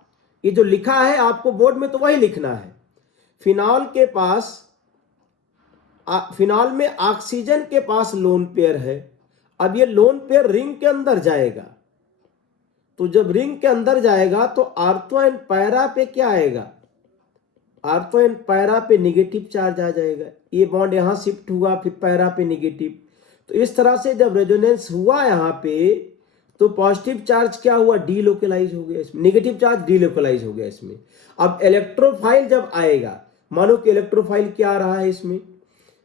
ये जो लिखा है आपको बोर्ड में तो वही लिखना है। फिनॉल के पास, फिनॉल में ऑक्सीजन के पास लोन पेयर है। अब ये लोन पेयर रिंग के अंदर जाएगा, तो जब रिंग के अंदर जाएगा तो आर्थो एंड पैरा पे क्या आएगा, आर्थो एंड पैरा पे निगेटिव चार्ज आ जाएगा। ये बॉन्ड यहां शिफ्ट हुआ, फिर पैरा पे निगेटिव। तो इस तरह से जब रेजोनेंस हुआ यहां पे, तो पॉजिटिव चार्ज क्या हुआ, डीलोकलाइज हो गया इसमें, निगेटिव चार्ज डीलोकलाइज हो गया इसमें। अब इलेक्ट्रोफाइल जब आएगा, मानो कि इलेक्ट्रोफाइल क्या आ रहा है इसमें,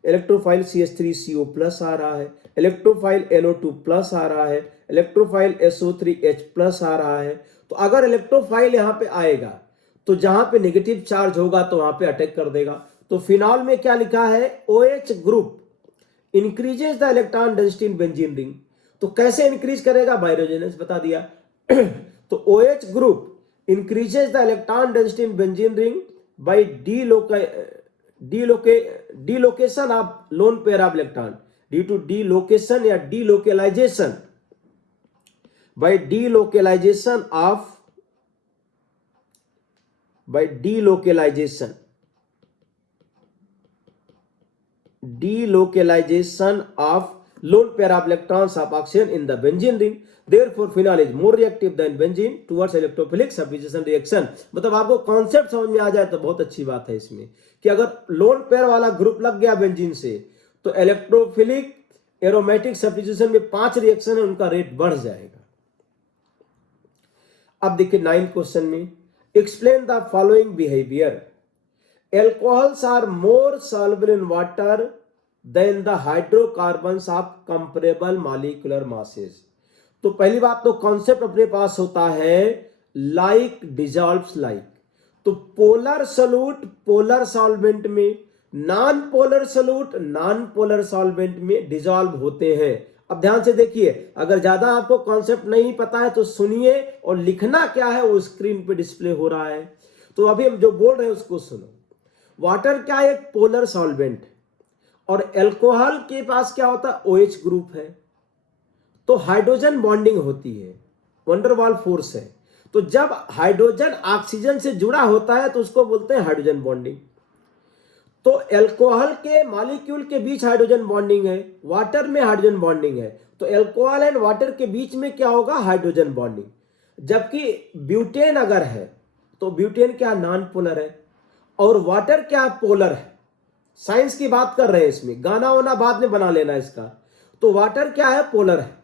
इलेक्ट्रोफाइल CH3CO प्लस आ रहा है, इलेक्ट्रोफाइल NO2 प्लस आ रहा है, इलेक्ट्रोफाइल SO3H प्लस आ रहा है। तो अगर इलेक्ट्रोफाइल यहाँ पे आएगा तो जहां पे नेगेटिव चार्ज होगा तो वहां पे अटैक कर देगा। तो फिनॉल में क्या लिखा है, OH group increases the electron density in benzene ring. तो कैसे इंक्रीज करेगा, बाय रेजोनेंस बता दिया। तो OH group increases the electron density in benzene ring by delocation of lone pair of electron, due to delocation या delocalization, by delocalization of, by delocalization of lone pair of electrons of oxygen in the benzene ring. Therefore phenol is more reactive than benzene towards electrophilic substitution reaction। मतलब आपको concept समझ में आ जाए तो बहुत अच्छी बात है इसमें, कि अगर लोन पेयर वाला ग्रुप लग गया बेंजीन से तो इलेक्ट्रोफिलिक एरोमेटिक सब्स्टिट्यूशन में 5 रिएक्शन है, उनका रेट बढ़ जाएगा। अब देखिए 9th क्वेश्चन में, explain the following behavior. Alcohols are more soluble in water than the hydrocarbons of comparable molecular masses। तो पहली बात तो कॉन्सेप्ट अपने पास होता है लाइक डिजॉल्व्स लाइक। तो पोलर सॉल्यूट पोलर सॉल्वेंट में, non polar solute non polar solvent में डिजॉल्व होते हैं। अब ध्यान से देखिए, अगर ज्यादा आपको कॉन्सेप्ट नहीं पता है तो सुनिए, और लिखना क्या है वो स्क्रीन पे डिस्प्ले हो रहा है। तो अभी हम जो बोल रहे हैं उसको सुनो। वाटर क्या है, एक पोलर सॉल्वेंट, और अल्कोहल के पास क्या होता है, OH ग्रुप है। तो हाइड्रोजन बॉन्डिंग होती है, वंडरवाल फोर्स है। तो जब हाइड्रोजन ऑक्सीजन से जुड़ा होता है तो उसको बोलते हैं हाइड्रोजन बॉन्डिंग। तो अल्कोहल के मॉलिक्यूल के बीच हाइड्रोजन बॉन्डिंग है, वाटर में हाइड्रोजन बॉन्डिंग है, तो अल्कोहल एंड वाटर के बीच में क्या होगा, हाइड्रोजन बॉन्डिंग। जबकि ब्यूटेन अगर है तो ब्यूटेन क्या, नॉन पोलर है, और वाटर क्या, पोलर है। साइंस की बात कर रहे हैं इसमें, गाना वाना बाद में बना लेना इसका। तो वाटर क्या है, पोलर है।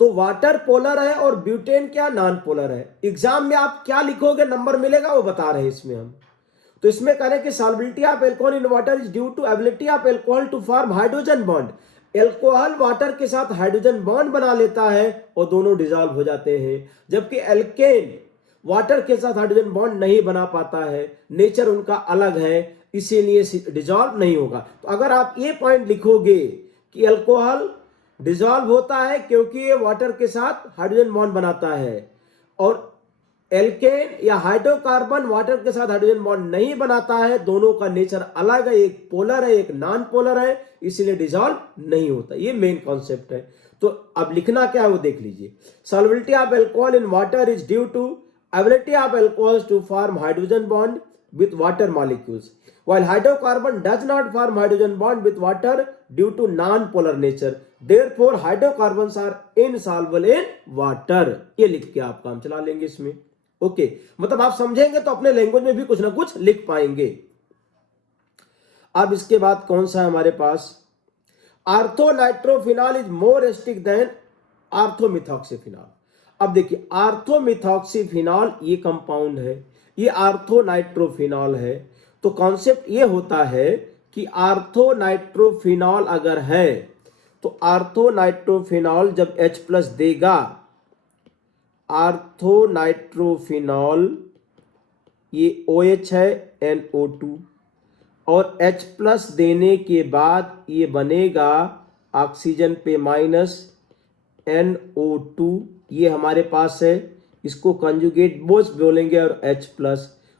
तो वाटर पोलर है और ब्यूटेन क्या, नॉन पोलर है। एग्जाम में आप क्या लिखोगे, नंबर मिलेगा, वो बता रहे हैं इसमें हम। तो इसमें कह रहे हैं कि solubility of alcohol in water is due to ability of alcohol to form hydrogen bond. Alcohol water के साथ हाइड्रोजन बॉन्ड बना लेता है और दोनों डिसॉल्व हो जाते हैं। जबकि अल्केन वाटर के साथ हाइड्रोजन बॉन्ड नहीं बना पाता है, नेचर उनका अलग है, इसीलिए डिसॉल्व नहीं होगा। तो अगर आप ये पॉइंट लिखोगे कि अल्कोहल डिसॉल्व होता है क्योंकि ये वाटर के साथ हाइड्रोजन बॉन्ड बनाता है, और एल्केन या हाइड्रोकार्बन वाटर के साथ हाइड्रोजन बॉन्ड नहीं बनाता है, दोनों का नेचर अलग है, एक पोलर है एक नॉन पोलर है, इसीलिए डिसॉल्व नहीं होता। ये मेन कॉन्सेप्ट है। तो अब लिखना क्या है वो देख लीजिए। Solubility of alcohol in water is due to ability of alcohols to form hydrogen bond with water molecules, while hydrocarbon does not form hydrogen bond with water due to non polar nature, therefore hydrocarbons are insoluble in water. ये लिख के आप काम चला लेंगे इसमें। Okay, मतलब आप समझेंगे तो अपने लैंग्वेज में भी कुछ ना कुछ लिख पाएंगे। अब इसके बाद कौन सा है हमारे पास, आर्थोनाइट्रोफिनॉल इज मोर एसिडिक देन आर्थोमिथॉक्सीफिनॉल। अब देखिए आर्थोमिथॉक्सीफिनॉल ये कंपाउंड है, ये आर्थोनाइट्रोफिनॉल है। तो कॉन्सेप्ट ये होता है कि आर्थोनाइट्रोफिनॉल अगर है तो आर्थोनाइट्रोफिनॉल जब H+ देगा, आर्थोनाइट्रोफिनॉल ये OH है NO2, और H+ देने के बाद ये बनेगा ऑक्सीजन पे माइनस NO2, ये हमारे पास है, इसको कंजुगेट बोस बोलेंगे, और H+,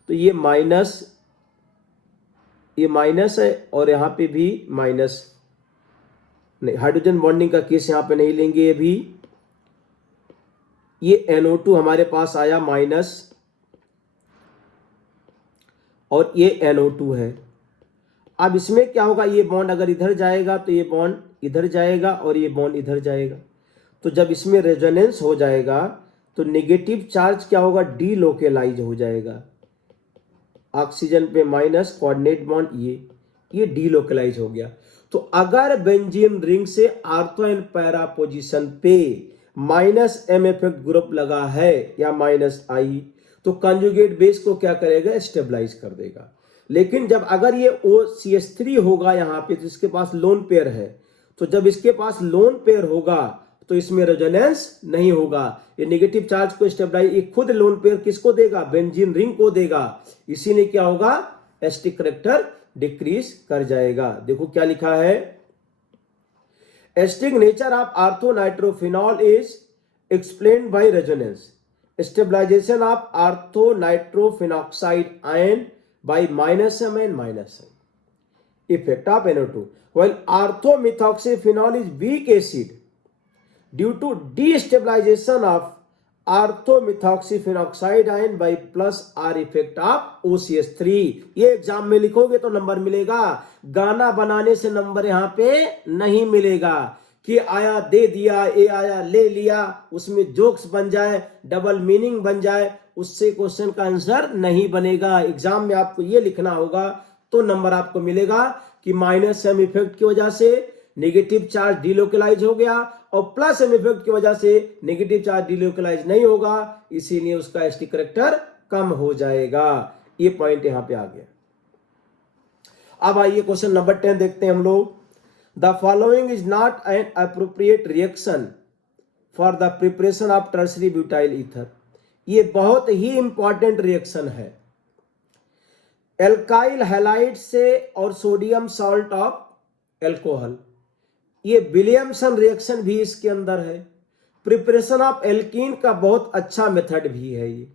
तो ये माइनस है और यहाँ पे भी माइनस, नहीं हाइड्रोजन बॉन्डिंग का केस यहाँ पे नहीं लेंगे अभी। ये NO2 हमारे पास आया माइनस और ये NO2 है। अब इसमें क्या होगा, ये बॉन्ड अगर इधर जाएगा तो ये बॉन्ड इधर जाएगा और ये बॉन्ड इधर जाएगा, तो जब इसमें रेजोनेंस हो जाएगा तो नेगेटिव चार्ज क्या होगा, डीलोकेलाइज हो जाएगा। ऑक्सीजन पे माइनस कोऑर्डिनेट बॉन्ड, ये डीलोकेलाइज हो गया। तो अगर बेंजीन रिंग से आर्थो एंड पैरा पोजीशन पे -M इफेक्ट ग्रुप लगा है या -I, तो कंजुगेट बेस को क्या करेगा, स्टेबलाइज कर देगा। लेकिन जब अगर ये OCH3 होगा यहाँ पे, तो इसके पास लोन पेयर है, तो जब इसके पास लोन पेयर होगा तो इसमें रेजोनेंस नहीं होगा, ये नेगेटिव चार्ज को स्टेबलाइज, ये खुद लोन पेयर किसको देगा, बेंजीन रिंग को देगा, इसीलिए क्या होगा, एसिटिक करैक्टर डिक्रीज कर जाएगा। देखो क्या लिखा है, acidic nature of orthonitrophenol is explained by resonance, stabilization of orthonitrophenoxide ion by -M and -I, effect of NO2, while orthomethioxyphenol is weak acid due to destabilization of orthomethioxyphenoxide ion by +R effect of OCH3। ये exam में लिखोगे तो number मिलेगा, गाना बनाने से number यहाँ पे नहीं मिलेगा कि आया दे दिया, ए आया ले लिया, उसमें जोक्स बन जाए, डबल मीनिंग बन जाए, उससे क्वेश्चन का आंसर नहीं बनेगा। एग्जाम में आपको ये लिखना होगा तो नंबर आपको मिलेगा कि -M इफेक्ट की वजह से नेगेटिव चार्ज डिलोकलाइज हो गया और +M इफेक्ट की वजह से नेगेटिव चार्ज डिलोकलाइज नहीं होगा, इसीलिए उसका एसिटिक करैक्टर कम हो जाएगा। ये पॉइंट यहां पे आ गया। अब आइए क्वेश्चन नंबर 10 देखते हैं हम लोग। The following is not an appropriate reaction for the preparation of tertiary butyl ether. ये बहुत ही इंपॉर्टेंट रिएक्शन है। एल्काइल हैलाइड से और सोडियम सॉल्ट ऑफ एल्कोहल, ये विलियमसन रिएक्शन भी इसके अंदर है। प्रिपरेशन ऑफ एल्कीन का बहुत अच्छा मेथड भी है ये।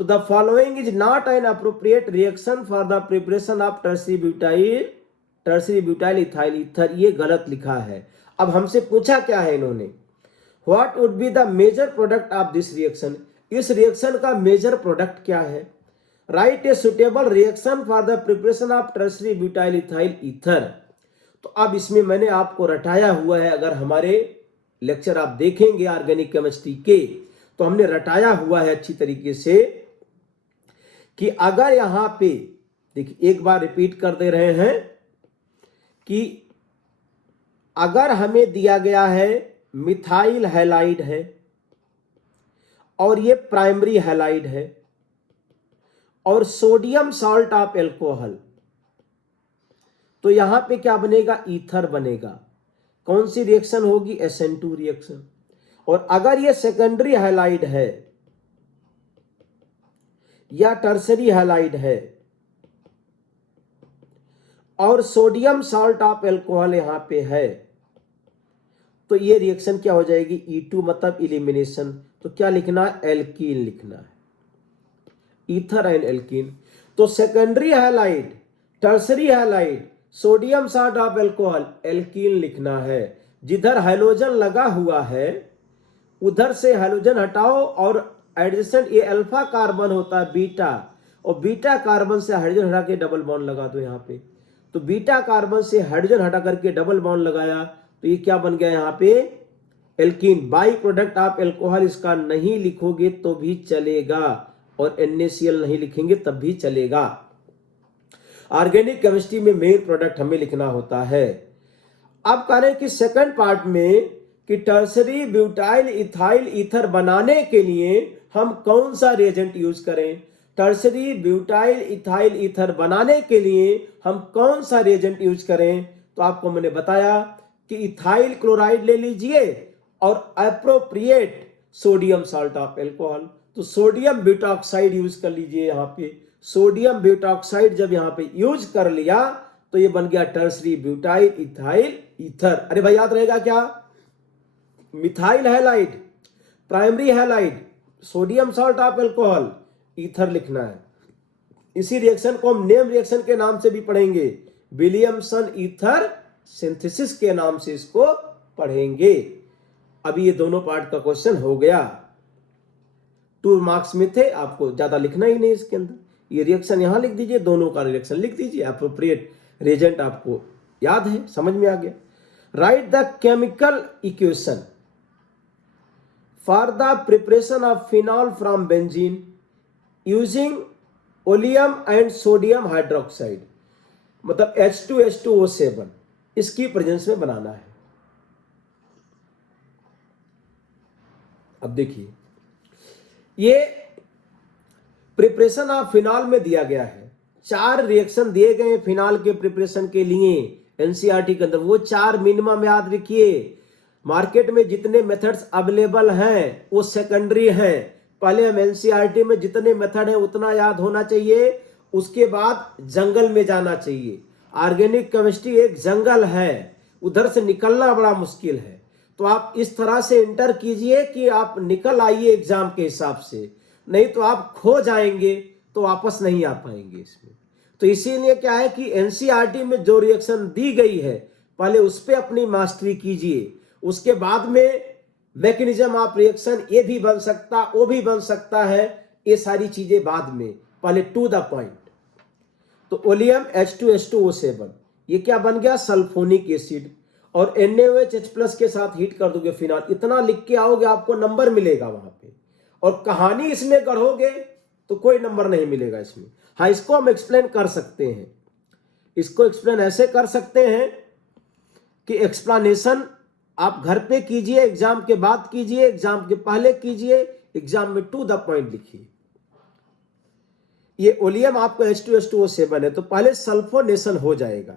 तो the following is not an appropriate reaction for the preparation of tertiary butyl ethyl ether, ये गलत लिखा है। अब हमसे पूछा क्या है इन्होंने, what would be the major product of this reaction, इस रिएक्शन का मेजर प्रोडक्ट क्या है। Write a suitable reaction for the preparation of tertiary butyl ethyl ether. तो अब इसमें मैंने आपको रटाया हुआ है, अगर हमारे लेक्चर आप देखेंगे ऑर्गेनिक केमिस्ट्री के, तो हमने रटाया हुआ है अच्छी तरीके से कि अगर यहां पे देखिए, एक बार रिपीट कर दे रहे हैं कि अगर हमें दिया गया है मिथाइल हैलाइड है और ये प्राइमरी हैलाइड है और सोडियम सॉल्ट ऑफ एल्कोहल, तो यहां पे क्या बनेगा, ईथर बनेगा। कौन सी रिएक्शन होगी, SN2 रिएक्शन। और अगर ये सेकेंडरी हैलाइड है या टर्सरी हैलाइड है और सोडियम सॉल्ट ऑफ एल्कोहल यहां पे है, तो ये रिएक्शन क्या हो जाएगी, E2 मतलब इलिमिनेशन। तो क्या लिखना है, एल्कीन लिखना है, ईथर एंड एल्कीन। तो secondary halide, tertiary halide, sodium salt of alcohol, alkene लिखना है। जिधर हाइड्रोजन लगा हुआ है उधर से हाइड्रोजन हटाओ और एडजेसेंट, ये अल्फा कार्बन होता है बीटा, और बीटा कार्बन से हाइड्रोजन हटा के डबल बॉन्ड लगा दो यहाँ पे, तो बीटा कार्बन से हाइड्रोजन हटा करके डबल बॉन्ड लगाया तो ये क्या बन गया यहाँ पे, एल्कीन। बाई प्रोडक्ट आप एल्कोहल इसका नहीं लिखोगे तो भी चलेगा और NaCl नहीं लिखेंगे तब भी चलेगा। ऑर्गेनिक केमिस्ट्री में मेन प्रोडक्ट हमें लिखना होता है। अब कह रहे हैं कि सेकंड पार्ट में कि टर्सरी ब्यूटाइल इथाइल ईथर बनाने के लिए हम कौन सा रिएजेंट यूज करें। टर्सरी ब्यूटाइल इथाइल ईथर बनाने के लिए हम कौन सा रिएजेंट यूज करें, तो आपको मैंने बताया कि इथाइल क्लोराइड ले लीजिए और appropriate sodium salt of alcohol, तो सोडियम ब्यूटाऑक्साइड यूज कर लीजिए। यहाँ पे सोडियम ब्यूटाऑक्साइड जब यहाँ पे यूज कर लिया तो ये बन गया टर्सरी ब्यूटाइल इथाइल ईथर। अरे भाई याद रहेगा क्या, methyl halide, primary halide, sodium salt of alcohol, ether लिखना है। इसी रिएक्शन को हम नेम रिएक्शन के नाम से भी पढ़ेंगे, विलियमसन ईथर सिंथेसिस के नाम से इसको पढ़ेंगे। अभी ये दोनों पार्ट का क्वेश्चन हो गया, 2 मार्क्स में थे, आपको ज्यादा लिखना ही नहीं इसके अंदर। ये रिएक्शन यहां लिख दीजिए, दोनों का रिएक्शन लिख दीजिए, एप्रोप्रिएट रिएजेंट आपको याद है, समझ में आ गया। Right the chemical equation for the preparation of phenol from benzene using oleum and sodium hydroxide, मतलब H2H2O7 इसकी प्रेजेंस में बनाना है। अब देखिए ये प्रिपरेशन ऑफ फिनॉल में दिया गया है, 4 रिएक्शन दिए गए हैं फिनॉल के प्रिपरेशन के लिए एनसीईआरटी के अंदर, वो 4 मिनिमम याद रखिए। मार्केट में जितने मेथड्स अवेलेबल हैं वो सेकेंडरी हैं, पहले हम एनसीईआरटी में जितने मेथड हैं उतना याद होना चाहिए, उसके बाद जंगल में जाना चाहिए। ऑर्गेनिक केमिस्ट्री एक जंगल है, उधर से निकलना बड़ा मुश्किल है, तो आप इस तरह से इंटर कीजिए कि आप निकल आइए एग्जाम के हिसाब से, नहीं तो आप खो जाएंगे तो वापस नहीं आ पाएंगे इसमें। तो इसीलिए क्या है कि एनसीईआरटी में जो रिएक्शन दी गई है पहले उस पर अपनी मास्टरी कीजिए, उसके बाद में मैकेनिज्म ऑफ रिएक्शन ये भी बन सकता वो भी बन सकता है, ये सारी चीजें बाद में, पहले टू द पॉइंट। तो ओलियम H2H2O7 ये क्या बन गया, सल्फोनिक एसिड, और NaOH+ के साथ हीट कर दोगे फिनॉल, इतना लिख के आओगे आपको नंबर मिलेगा वहां पे, और कहानी इसमें गढ़ोगे तो कोई नंबर नहीं मिलेगा इसमें। हाँ, इसको हम एक्सप्लेन कर सकते हैं, इसको एक्सप्लेन ऐसे कर सकते हैं कि एक्सप्लेनेशन आप घर पे कीजिए, एग्जाम के बाद कीजिए, एग्जाम के पहले कीजिए, एग्जाम में टू द पॉइंट लिखिए। ये ओलियम आपको H2H2O7 है तो पहले सल्फोनेशन हो जाएगा,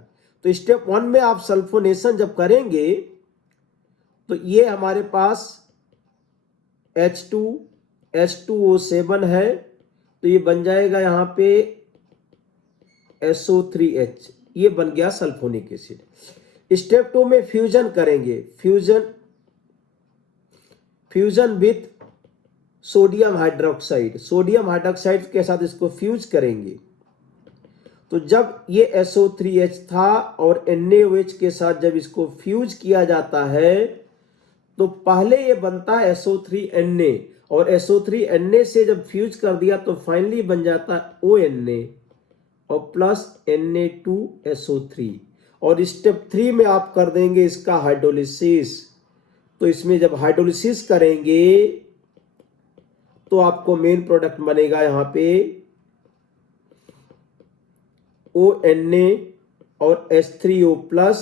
तो स्टेप 1 में आप सल्फोनेशन जब करेंगे तो ये हमारे पास H2H2O7 है, तो ये बन जाएगा यहां पे SO3H, ये बन गया सल्फोनिक एसिड। स्टेप 2 में फ्यूजन करेंगे, fusion with sodium hydroxide, sodium hydroxide के साथ इसको फ्यूज करेंगे। तो जब ये SO3H था और NaOH के साथ जब इसको फ्यूज किया जाता है तो पहले ये बनता है SO3Na, और SO3Na से जब फ्यूज कर दिया तो फाइनली बन जाता है ONa और प्लस Na2SO3। और स्टेप 3 में आप कर देंगे इसका हाइड्रोलिसिस। तो इसमें जब हाइड्रोलिसिस करेंगे तो आपको मेन प्रोडक्ट बनेगा यहां पे ONa और H3O+,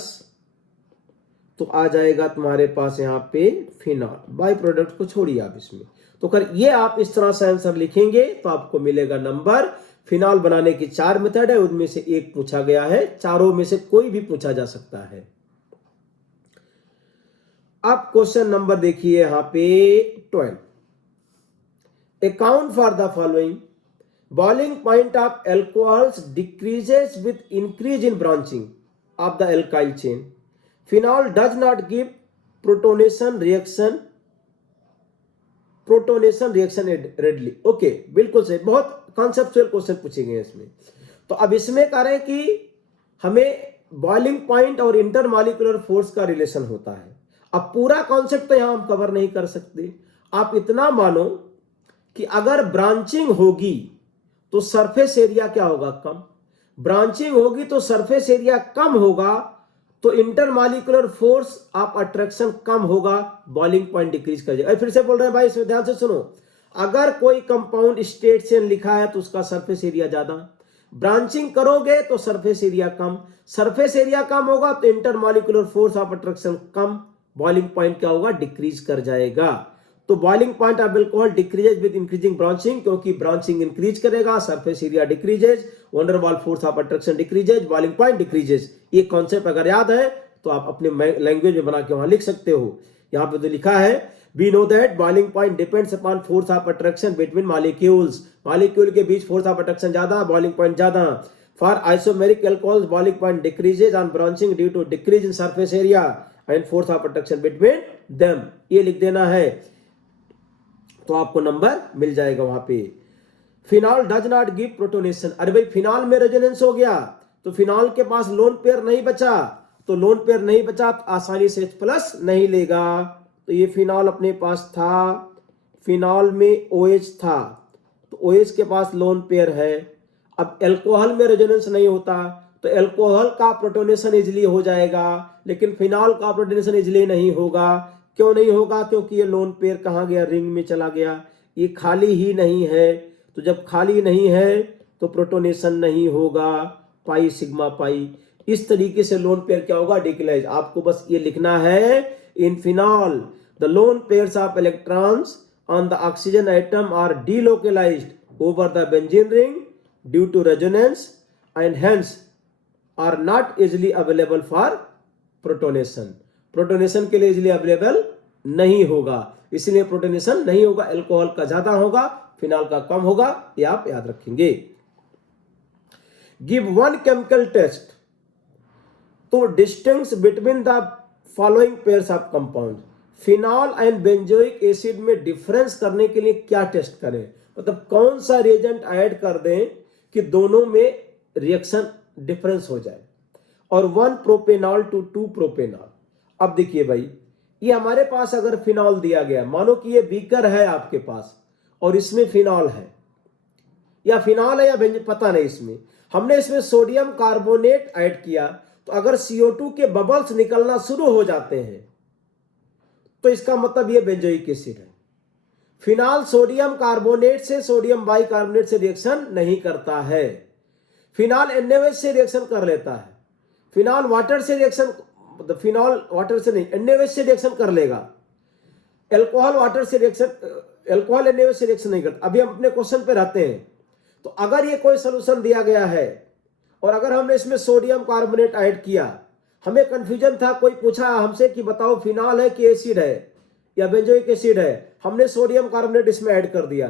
तो आ जाएगा तुम्हारे पास यहाँ पे फिनॉल। बाई प्रोडक्ट को छोड़िए आप इसमें, तो कर ये आप इस तरह से आंसर लिखेंगे तो आपको मिलेगा नंबर। फिनॉल बनाने की 4 मेथड है, उनमें से एक पूछा गया है, चारों में से कोई भी पूछा जा सकता है। अब क्वेश्चन नंबर देखिए यहां पे 12, account for the following, boiling point of alcohols decreases with increase in branching of the alkyl chain, phenol does not give protonation reaction readily. Okay, बिल्कुल सही, बहुत कॉन्सेप्चुअल क्वेश्चन पूछे गए इसमें। तो अब इसमें कह रहे हैं कि हमें बॉइलिंग पॉइंट और इंटरमॉलिक्यूलर फोर्स का रिलेशन होता है। अब पूरा कॉन्सेप्ट तो यहां हम कवर नहीं कर सकते, आप इतना मानो कि अगर ब्रांचिंग होगी तो सरफेस एरिया क्या होगा, कम। ब्रांचिंग होगी तो सरफेस एरिया कम होगा, तो इंटरमॉलिक्यूलर फोर्स ऑफ अट्रैक्शन कम होगा, बॉइलिंग पॉइंट डिक्रीज कर जाएगा। फिर से बोल रहे हैं भाई, इसमें ध्यान से सुनो। अगर कोई कंपाउंड स्ट्रेट चेन लिखा है तो उसका सरफेस एरिया ज्यादा, ब्रांचिंग करोगे तो सरफेस एरिया कम, सरफेस एरिया कम होगा तो intermolecular force of attraction come, boiling point क्या होगा, डिक्रीज कर जाएगा। तो boiling point of alcohol decreases with increasing branching, क्योंकि ब्रांचिंग इंक्रीज करेगा, सरफेस एरिया डिक्रीजेज, वन वाल force of attraction decreases, boiling point decreases. ये कॉन्सेप्ट अगर याद है तो आप अपने लैंग्वेज में बना के वहां लिख सकते हो। यहां पे तो लिखा है, we know that boiling point depends upon force of attraction between molecules, molecule के बीच फोर्स ऑफ अट्रैक्शन ज्यादा, बॉइलिंग पॉइंट ज्यादा। For isomeric alcohols boiling point decreases on branching due to decrease in surface area and force of attraction between them. ये लिख देना है तो आपको नंबर मिल जाएगा वहां पे। Phenol does not give protonation, अरे भाई फिनॉल में रेजोनेंस हो गया तो फिनॉल के पास लोन पेयर नहीं बचा, तो लोन पेयर नहीं बचा तो आसानी से H+ नहीं लेगा। तो ये फिनॉल अपने पास था, फिनॉल में OH था, तो OH के पास लोन पेयर है। अब एल्कोहल में रेजोनेंस नहीं होता तो एल्कोहल का प्रोटोनेशन इजिली हो जाएगा, लेकिन फिनॉल का प्रोटोनेशन इजिली नहीं होगा। क्यों नहीं होगा, क्योंकि ये लोन पेयर कहाँ गया, रिंग में चला गया, ये खाली ही नहीं है। तो जब खाली नहीं है तो प्रोटोनेशन नहीं होगा, पाई सिग्मा पाई। इस तरीके से लोन पेयर क्या होगा, डिक्लाइज। आपको बस ये लिखना है, in phenol the lone pairs of electrons on the oxygen atom are delocalized over the benzene ring due to resonance and hence are not easily available for protonation. Protonation के लिए easily available नहीं होगा, इसलिए protonation नहीं होगा। Alcohol का ज्यादा होगा, फिनॉल का कम होगा, ये आप याद रखेंगे। गिव वन केमिकल टेस्ट तो distinguish between the following pairs of compound. Phenol and benzoic acid में डिफरेंस करने के लिए क्या टेस्ट करें, मतलब कौन सा रिएजेंट ऐड कर दें कि दोनों में रिएक्शन डिफरेंस हो जाए। और 1 प्रोपेनॉल टू 2 प्रोपेनॉल। अब देखिए भाई, ये हमारे पास अगर फिनॉल दिया गया, मानो कि ये बीकर है आपके पास और इसमें फिनॉल है, या फिनॉल है या बेंजीन पता नहीं, इसमें हमने इसमें सोडियम कार्बोनेट ऐड किया, तो अगर CO2 के बबल्स निकलना शुरू हो जाते हैं तो इसका मतलब ये बेंजोइक एसिड है। फिनॉल सोडियम कार्बोनेट से सोडियम बाइकार्बोनेट से रिएक्शन नहीं करता है, फिनॉल NaOH से रिएक्शन कर लेता है। फिनॉल वाटर से रिएक्शन, फिनॉल वाटर से नहीं, NaOH से रिएक्शन कर लेगा। एल्कोहल वाटर से रिएक्शन, एल्कोहल NaOH से रिएक्शन नहीं करता। अभी हम अपने क्वेश्चन पे रहते हैं। तो अगर ये कोई सोल्यूशन दिया गया है और अगर हमने इसमें सोडियम कार्बोनेट ऐड किया, हमें कंफ्यूजन था, कोई पूछा हमसे कि बताओ फिनॉल है कि एसिड है या बेंजोइक एसिड है, हमने सोडियम कार्बोनेट इसमें ऐड कर दिया,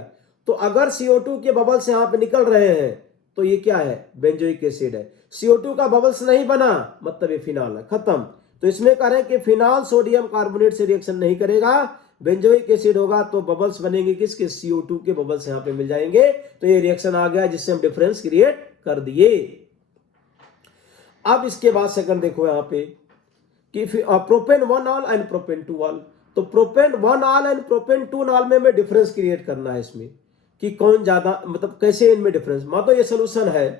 तो अगर CO2 के बबल्स यहाँ पे निकल रहे हैं तो ये क्या है, बेंजोइक एसिड है। CO2 का बबल्स नहीं बना मतलब ये फिनॉल है, खत्म। तो इसमें कह रहे हैं कि फिनॉल सोडियम कार्बोनेट से रिएक्शन नहीं करेगा, बेंजोइक एसिड होगा तो बबल्स बनेंगे किसके, CO2 के बबल्स यहाँ पे मिल जाएंगे। तो ये रिएक्शन आ गया जिससे हम डिफरेंस क्रिएट कर दिए। अब इसके बाद सेकंड देखो यहाँ पे कि propane 1 ol and propane 2 ol. तो propane 1 ol and propane 2 ol में हमें डिफरेंस क्रिएट करना है इसमें कि कौन ज्यादा, मतलब कैसे इनमें डिफरेंस। मान तो ये सोल्यूशन है,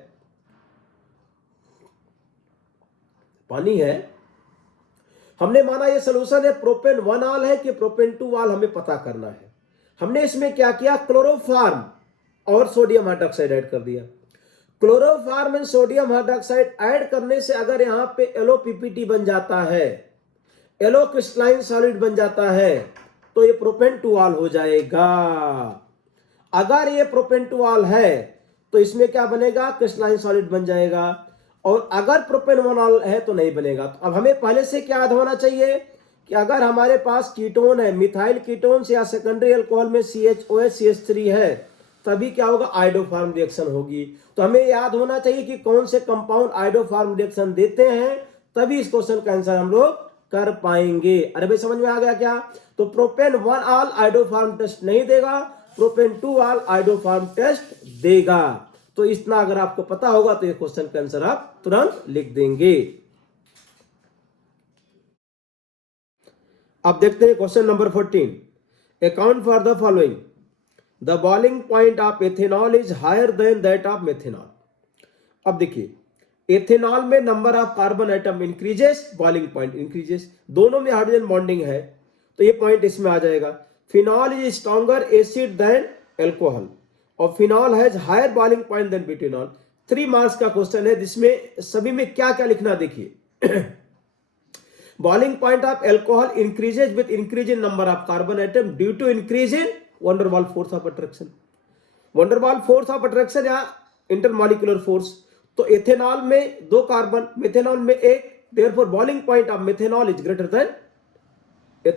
पानी है, हमने माना ये सोल्यूशन है, प्रोपेन 1 ऑल है कि प्रोपेन 2 ऑल हमें पता करना है। हमने इसमें क्या किया, क्लोरोफॉर्म और सोडियम हाइड्रोक्साइड ऐड कर दिया। Chloroform and sodium hydroxide add करने से अगर यहां पे LOPPT बन जाता है, एलो क्रिस्टलाइन सॉलिड बन जाता है, तो ये प्रोपेन 2 ऑल हो जाएगा। अगर ये प्रोपेन 2 ऑल है तो इसमें क्या बनेगा, क्रिस्टलाइन सॉलिड बन जाएगा। और अगर प्रोपेन 1 ऑल है तो नहीं बनेगा। तो अब हमें पहले से क्या याद होना चाहिए कि अगर हमारे पास कीटोन है, मिथाइल कीटोन या सेकेंडरी अल्कोहल में CHOH CH3 है, तभी क्या होगा, आइडोफॉर्म रिएक्शन होगी। तो हमें याद होना चाहिए कि कौन से कंपाउंड आइडोफॉर्म रिएक्शन देते हैं, तभी इस क्वेश्चन का आंसर हम लोग कर पाएंगे। अरे भाई समझ में आ गया क्या। तो प्रोपेन 1 ऑल आइडोफॉर्म टेस्ट नहीं देगा, प्रोपेन 2 ऑल आइडोफॉर्म टेस्ट देगा। तो इतना अगर आपको पता होगा तो ये क्वेश्चन का आंसर आप तुरंत लिख देंगे। अब देखते हैं question number 14। Account for the following, the boiling point of ethanol is higher than that of methanol. अब देखिए एथेनॉल में number of carbon atom increases, boiling point increases, दोनों में हाइड्रोजन बॉन्डिंग है तो ये पॉइंट इसमें आ जाएगा। Phenol is stronger acid than alcohol और phenol has higher boiling point than butanol. 3 marks का क्वेश्चन है जिसमें सभी में क्या क्या लिखना देखिए। Boiling point of alcohol increases with increase in number of carbon atom due to increase in van der Waals force of attraction. Van der Waals force of attraction या इंटरमॉलिक्यूलर फोर्स। तो एथेनॉल में 2 कार्बन, मेथेनॉल में 1, therefore boiling point of methanol is greater than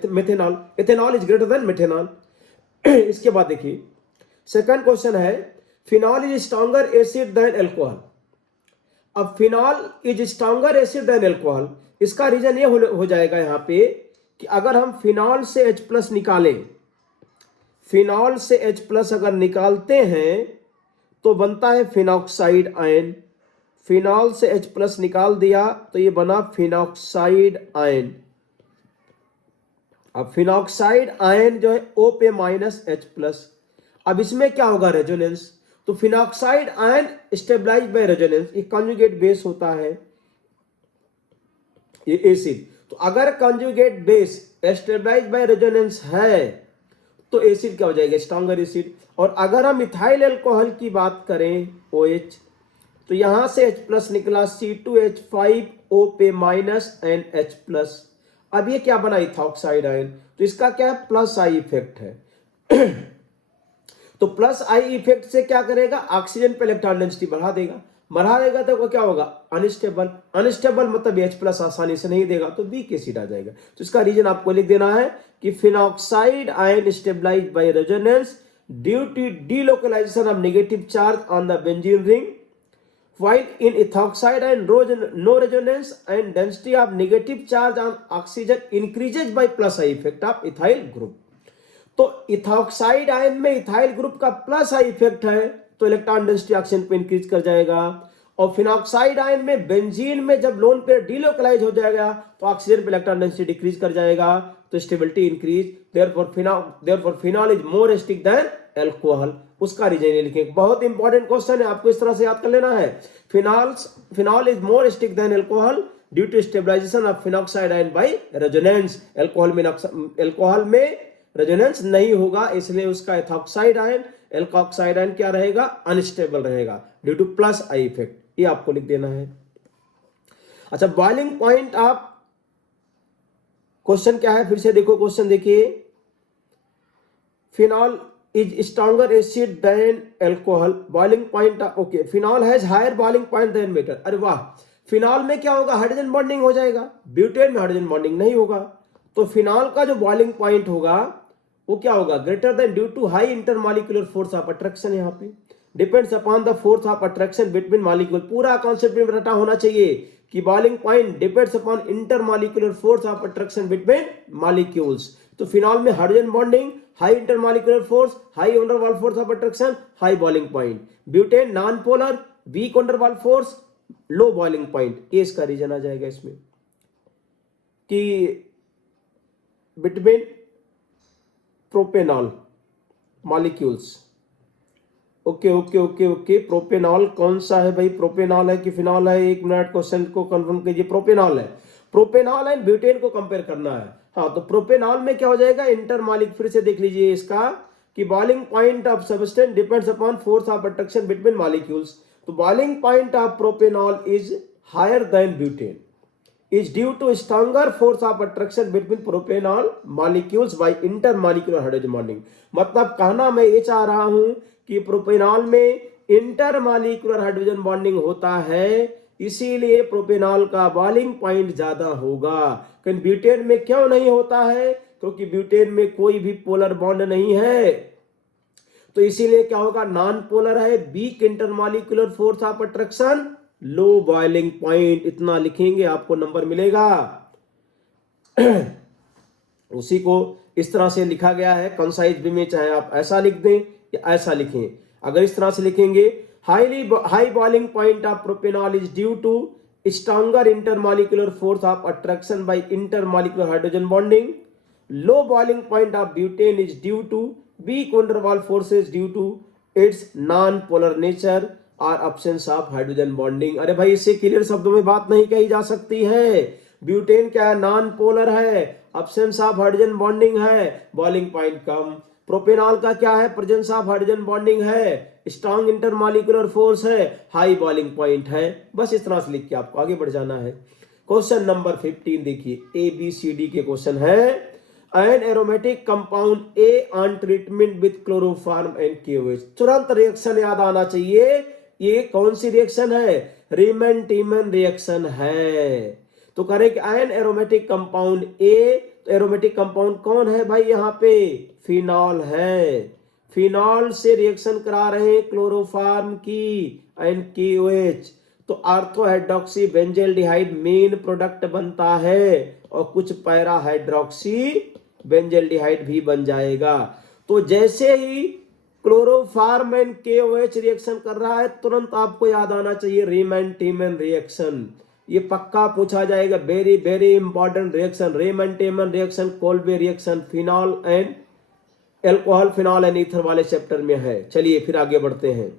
methanol, ethanol is greater than methanol. इसके बाद देखिए second question है phenol is stronger acid than alcohol. अब phenol is stronger acid than alcohol, इसका reason ये हो जाएगा यहां पे कि अगर हम फिनॉल से H+ निकालें, फिनॉल से H+ अगर निकालते हैं तो बनता है फिनॉक्साइड आयन। फिनॉल से H+ निकाल दिया तो ये बना फिनॉक्साइड आयन। अब फिनॉक्साइड आयन जो है O पे -H+। अब इसमें क्या होगा रेजोनेंस, तो phenoxide ion stabilise by resonance, ये कॉन्जुगेट बेस होता है ये एसिड। तो अगर conjugate base stabilise by resonance है तो एसिड क्या हो जाएगा, स्ट्रॉन्गर एसिड। और अगर हम इथाइल अल्कोहल की बात करें OH, तो यहां से H+ निकला C2H5O पे -NH+। अब ये क्या बना इथॉक्साइड आयन, तो इसका क्या है प्लस आई इफेक्ट है। तो प्लस आई इफेक्ट से क्या करेगा, ऑक्सीजन पे इलेक्ट्रॉन डेंसिटी बढ़ा देगा तो क्या होगा अनस्टेबल। अनस्टेबल मतलब H+ आसानी से नहीं देगा तो वीक एसिड आ जाएगा। तो इसका रीजन आपको लिख देना है कि phenoxide ion stabilised by resonance due to delocalisation of negative charge on the benzene ring, while in ethoxide ion no resonance and density of negative charge on oxygen increases by plus I effect of ethyl group। तो ethoxide ion में ethyl group का plus I effect है तो electron density oxygen पे increase कर जाएगा। और phenoxide ion में बेंजीन में जब लोन पेयर डीलोकलाइज हो जाएगा तो ऑक्सीजन पे इलेक्ट्रॉन डेंसिटी डिक्रीज कर जाएगा तो stability increase. Therefore phenol is more acidic than alcohol, उसका रीजन ये लिखेंगे। बहुत इंपॉर्टेंट क्वेश्चन है, आपको इस तरह से याद कर लेना है। Phenol is more acidic than alcohol due to stabilisation of phenoxide ion by resonance. Alcohol में रेजोनेंस नहीं होगा इसलिए उसका एथॉक्साइड आयन, एल्कोक्साइड आयन क्या रहेगा, अनस्टेबल रहेगा due two plus I effect. ये आपको लिख देना है। अच्छा बॉइलिंग पॉइंट ऑफ क्वेश्चन क्या है, फिर से देखो क्वेश्चन देखिए। Phenol is stronger acid than alcohol, boiling point okay, phenol has higher boiling point than metal. अरे वाह, फिनॉल में क्या होगा, हाइड्रोजन बॉन्डिंग हो जाएगा, ब्यूटेन में हाइड्रोजन बॉन्डिंग नहीं होगा। तो फिनॉल का जो बॉइलिंग पॉइंट होगा वो क्या होगा, greater than due to high intermolecular force of attraction. यहाँ पे depends upon the force of attraction between molecule. पूरा कॉन्सेप्ट में रटा होना चाहिए कि boiling point depends upon intermolecular force of attraction between molecules. तो फिनॉल में hydrogen bonding, high intermolecular force, high van der Waals force of attraction, high boiling point. Butane non polar, weak van der Waals force, low boiling point. ये इसका reason आ जाएगा इसमें कि between propanol molecules. Okay okay okay okay, propanol कौन सा है भाई, propanol है कि फिनॉल है, 1 मिनट क्वेश्चन को कंफर्म कीजिए। प्रोपेनॉल है, प्रोपेनॉल एंड ब्यूटेन को कंपेयर करना है। हाँ, तो प्रोपेनॉल में क्या हो जाएगा, इंटरमॉलिक, फिर से देख लीजिए इसका कि boiling point of substance depends upon force of attraction between molecules. तो boiling point of propanol is higher than butane is due to stronger force of attraction between propanol molecules by intermolecular hydrogen bonding। मतलब कहना मैं ये चाह रहा हूं कि propanol में इंटरमॉलिक्यूलर हाइड्रोजन बॉन्डिंग होता है, इसीलिए प्रोपेनॉल का बॉइलिंग पॉइंट ज्यादा होगा। लेकिन ब्यूटेन में क्यों नहीं होता है, क्योंकि ब्यूटेन में कोई भी पोलर बॉन्ड नहीं है, तो इसीलिए क्या होगा, नॉन पोलर है, weak intermolecular force of attraction, low boiling point. इतना लिखेंगे आपको नंबर मिलेगा। उसी को इस तरह से लिखा गया है कंसाइज वे में, चाहे आप ऐसा लिख दें या ऐसा लिखें। अगर इस तरह से लिखेंगे, high boiling point of propanol is due to stronger intermolecular force of attraction by intermolecular hydrogen bonding. Low boiling point of butane is due to weak van der Waals forces due to its non polar nature. Or absence of hydrogen bonding. अरे भाई इससे clear शब्दों में बात नहीं कही जा सकती है। ब्यूटेन क्या है, नॉन पोलर है, अब्सेंस ऑफ हाइड्रोजन बॉन्डिंग है, बॉइलिंग पॉइंट कम। प्रोपेनॉल का क्या है, प्रेजेंस ऑफ हाइड्रोजन बॉन्डिंग है, स्ट्रॉन्ग इंटरमॉलिक्यूलर फोर्स है, हाई बॉइलिंग पॉइंट है। बस इस तरह से लिख के आपको आगे बढ़ जाना है। क्वेश्चन नंबर 15 देखिए, ABCD के क्वेश्चन है। An aromatic compound A on treatment with chloroform and KOH। तुरंत रिएक्शन याद आना चाहिए। ये कौन सी रिएक्शन है, रीमैन टीमन रिएक्शन है। तो करें कि एन एरोमेटिक कंपाउंड ए, तो एरोमेटिक कंपाउंड कौन है भाई, यहाँ पे फिनॉल है। फिनॉल से रिएक्शन करा रहे हैं क्लोरोफॉर्म की एंड KOH। तो ortho hydroxy benzaldehyde main product बनता है और कुछ पैरा हाइड्रोक्सी बेंजेल्डिहाइड भी बन जाएगा। तो जैसे ही क्लोरोफॉर्म एंड KOH रिएक्शन कर रहा है, तुरंत आपको याद आना चाहिए रीमैन टीमन रिएक्शन। ये पक्का पूछा जाएगा, very very important reaction, Riemann टीमन reaction, Kolbe reaction, phenol and alcohol, phenol and ether वाले चैप्टर में है। चलिए फिर आगे बढ़ते हैं।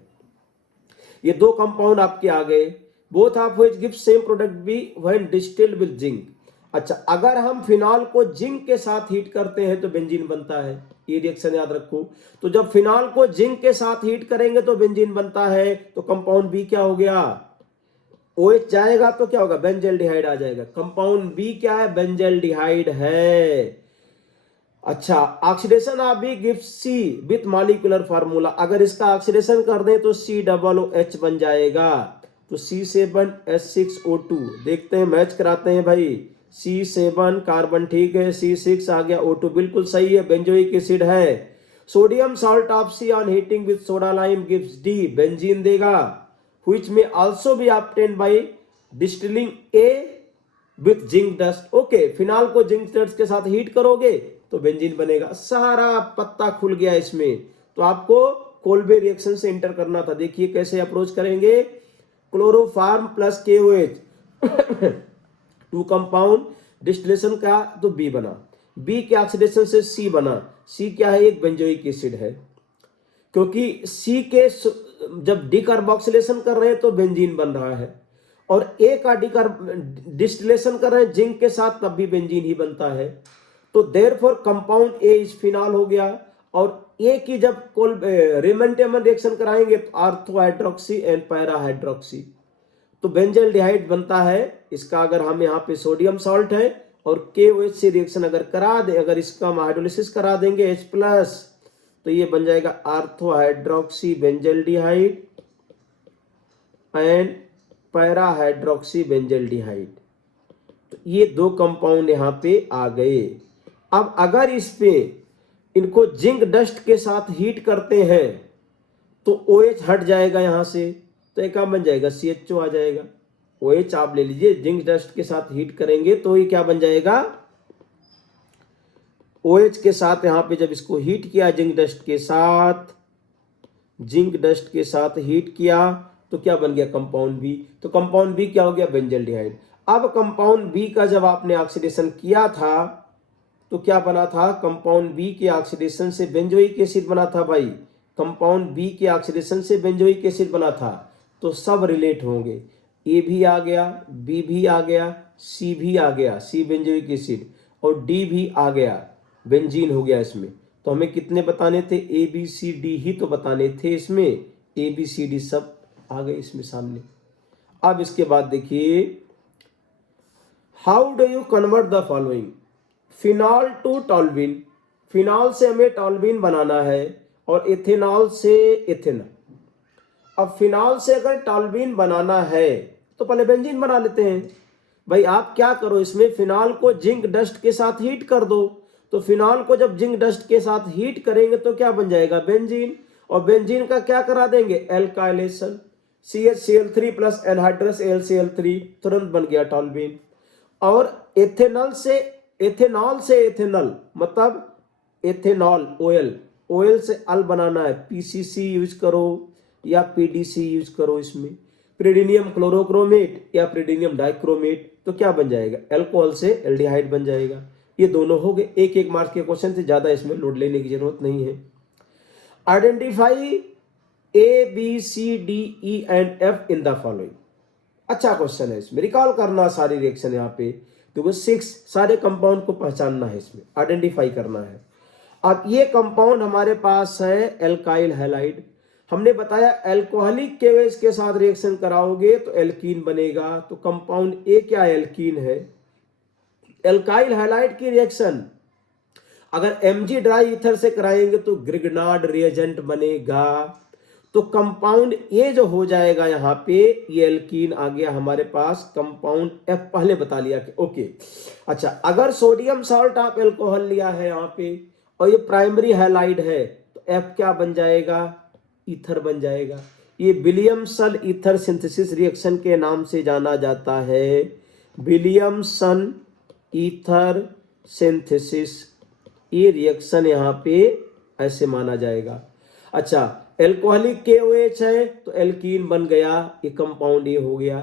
ये दो कंपाउंड आपके आ गए, both of which give same product B when distilled with zinc. अच्छा, अगर हम फिनॉल को जिंक के साथ हीट करते हैं तो बेंजीन बनता है, ये रिएक्शन याद रखो। तो जब फिनॉल को जिंक के साथ हीट करेंगे तो बेंजीन बनता है। तो कंपाउंड बी क्या हो गया, OH जाएगा तो क्या होगा, बेंजेल्डिहाइड आ जाएगा। कंपाउंड बी क्या है, बेंजेल्डिहाइड है। अच्छा, oxidation of B gives C with molecular formula. अगर इसका ऑक्सीडेशन कर दें तो COOH बन जाएगा। तो C7H6O2 देखते हैं, मैच कराते हैं भाई। C7 कार्बन ठीक है, C6 आ गया, O2 बिल्कुल सही है, बेंजोइक एसिड है। Sodium salt of C on heating with soda lime gives D, benzene देगा। व्हिच में also be obtained by distilling A with zinc dust. Okay, phenol को जिंक डस्ट के साथ हीट करोगे तो बेंजीन बनेगा। सारा पत्ता खुल गया इसमें। तो आपको कोल्बे रिएक्शन से इंटर करना था। देखिए कैसे अप्रोच करेंगे, chloroform plus KOH to compound, distillation का तो B बना, B के ऑक्सीडेशन से C बना। C क्या है, एक बेंजोइक एसिड है, क्योंकि C के जब डिकार्बोक्सिलेशन कर रहे हैं तो बेंजीन बन रहा है, और A का डिस्टिलेशन कर रहे हैं जिंक के साथ तब भी बेंजीन ही बनता है। तो देयरफॉर कंपाउंड A इस फिनॉल हो गया, और A की जब रीमैन टीमन रिएक्शन कराएंगे तो ortho hydroxy and para hydroxy, तो बेंजेल्डिहाइड बनता है। इसका अगर हम यहाँ पे सोडियम सॉल्ट है और KOH से रिएक्शन अगर करा दे, अगर इसका हम हाइड्रोलिसिस करा देंगे H+, तो ये बन जाएगा ortho hydroxy benzaldehyde and para hydroxy benzaldehyde. तो ये दो कंपाउंड यहाँ पे आ गए। अब अगर इस पे इनको जिंक डस्ट के साथ हीट करते हैं तो OH हट जाएगा यहां से, तो एक बन जाएगा CHO आ जाएगा। OH आप ले लीजिए, जिंक डस्ट के साथ हीट करेंगे तो ये क्या बन जाएगा, OH के साथ यहां पे जब इसको हीट किया जिंक डस्ट के साथ हीट किया तो क्या बन गया, कंपाउंड B। तो कंपाउंड B क्या हो गया, बेंजेल्डिहाइड। अब कंपाउंड B का जब आपने ऑक्सीडेशन किया था तो क्या बना था, कंपाउंड B के ऑक्सीडेशन से बेंजोइक एसिड बना था भाई। कंपाउंड B के ऑक्सीडेशन से बेंजोइक एसिड बना था, तो सब रिलेट होंगे। A भी आ गया, B भी आ गया, C भी आ गया, C बेंजोइक एसिड, और D भी आ गया, बेंजीन हो गया इसमें। तो हमें कितने बताने थे, ABCD ही तो बताने थे इसमें, ABCD सब आ गए इसमें सामने। अब इसके बाद देखिए, how do you convert the following, phenol to toluene. Phenol से हमें टॉल्विन बनाना है और इथेनॉल से इथेनॉल। अब फिनॉल से अगर टॉल्विन बनाना है तो पहले बेंजीन बना लेते हैं भाई। आप क्या करो, इसमें फिनॉल को जिंक डस्ट के साथ हीट कर दो। तो फिनॉल को जब जिंक डस्ट के साथ हीट करेंगे तो क्या बन जाएगा, बेंजीन। और बेंजीन का क्या करा देंगे, alkylation, CHCl3 plus anhydrous AlCl3, तुरंत बन गया टॉल्विन। और एथेनॉल से एथेनॉल मतलब एथेनॉल, OL से अल बनाना है, PCC यूज करो या PDC यूज करो। इसमें प्रीडिनियम क्लोरोक्रोमेट या प्रीडिनियम डाइक्रोमेट, तो क्या बन जाएगा, अल्कोहल से एल्डिहाइड बन जाएगा। ये दोनों हो गए। एक एक मार्क्स के क्वेश्चन थे, ज्यादा इसमें लोड लेने की जरूरत नहीं है। Identify ABCDEF in the following. अच्छा क्वेश्चन है, इसमें रिकॉल करना सारी रिएक्शन। यहाँ पे देखो 6 सारे कंपाउंड को पहचानना है, इसमें आइडेंटिफाई करना है। अब ये कंपाउंड हमारे पास है एल्काइल हैलाइड। हमने बताया एल्कोहलिक केवेज के साथ रिएक्शन कराओगे तो एल्कीन बनेगा। तो कंपाउंड ए क्या एल्कीन है। एल्काइल हैलाइड की रिएक्शन अगर Mg ड्राई ईथर से कराएंगे तो ग्रिग्नार्ड रिएजेंट बनेगा। तो कंपाउंड ए जो हो जाएगा यहाँ पे, ये एल्कीन आ गया हमारे पास। कंपाउंड F पहले बता लिया कि ओके। अच्छा, अगर सोडियम सॉल्ट आप एल्कोहल लिया है यहाँ पे और ये प्राइमरी हैलाइड है तो F क्या बन जाएगा, ईथर बन जाएगा। ये विलियमसन ईथर सिंथेसिस रिएक्शन के नाम से जाना जाता है। विलियमसन ईथर सिंथेसिस, ये रिएक्शन यहाँ पे ऐसे माना जाएगा। अच्छा, एल्कोहलिक KOH है तो एल्कीन बन गया, ये कंपाउंड ये हो गया।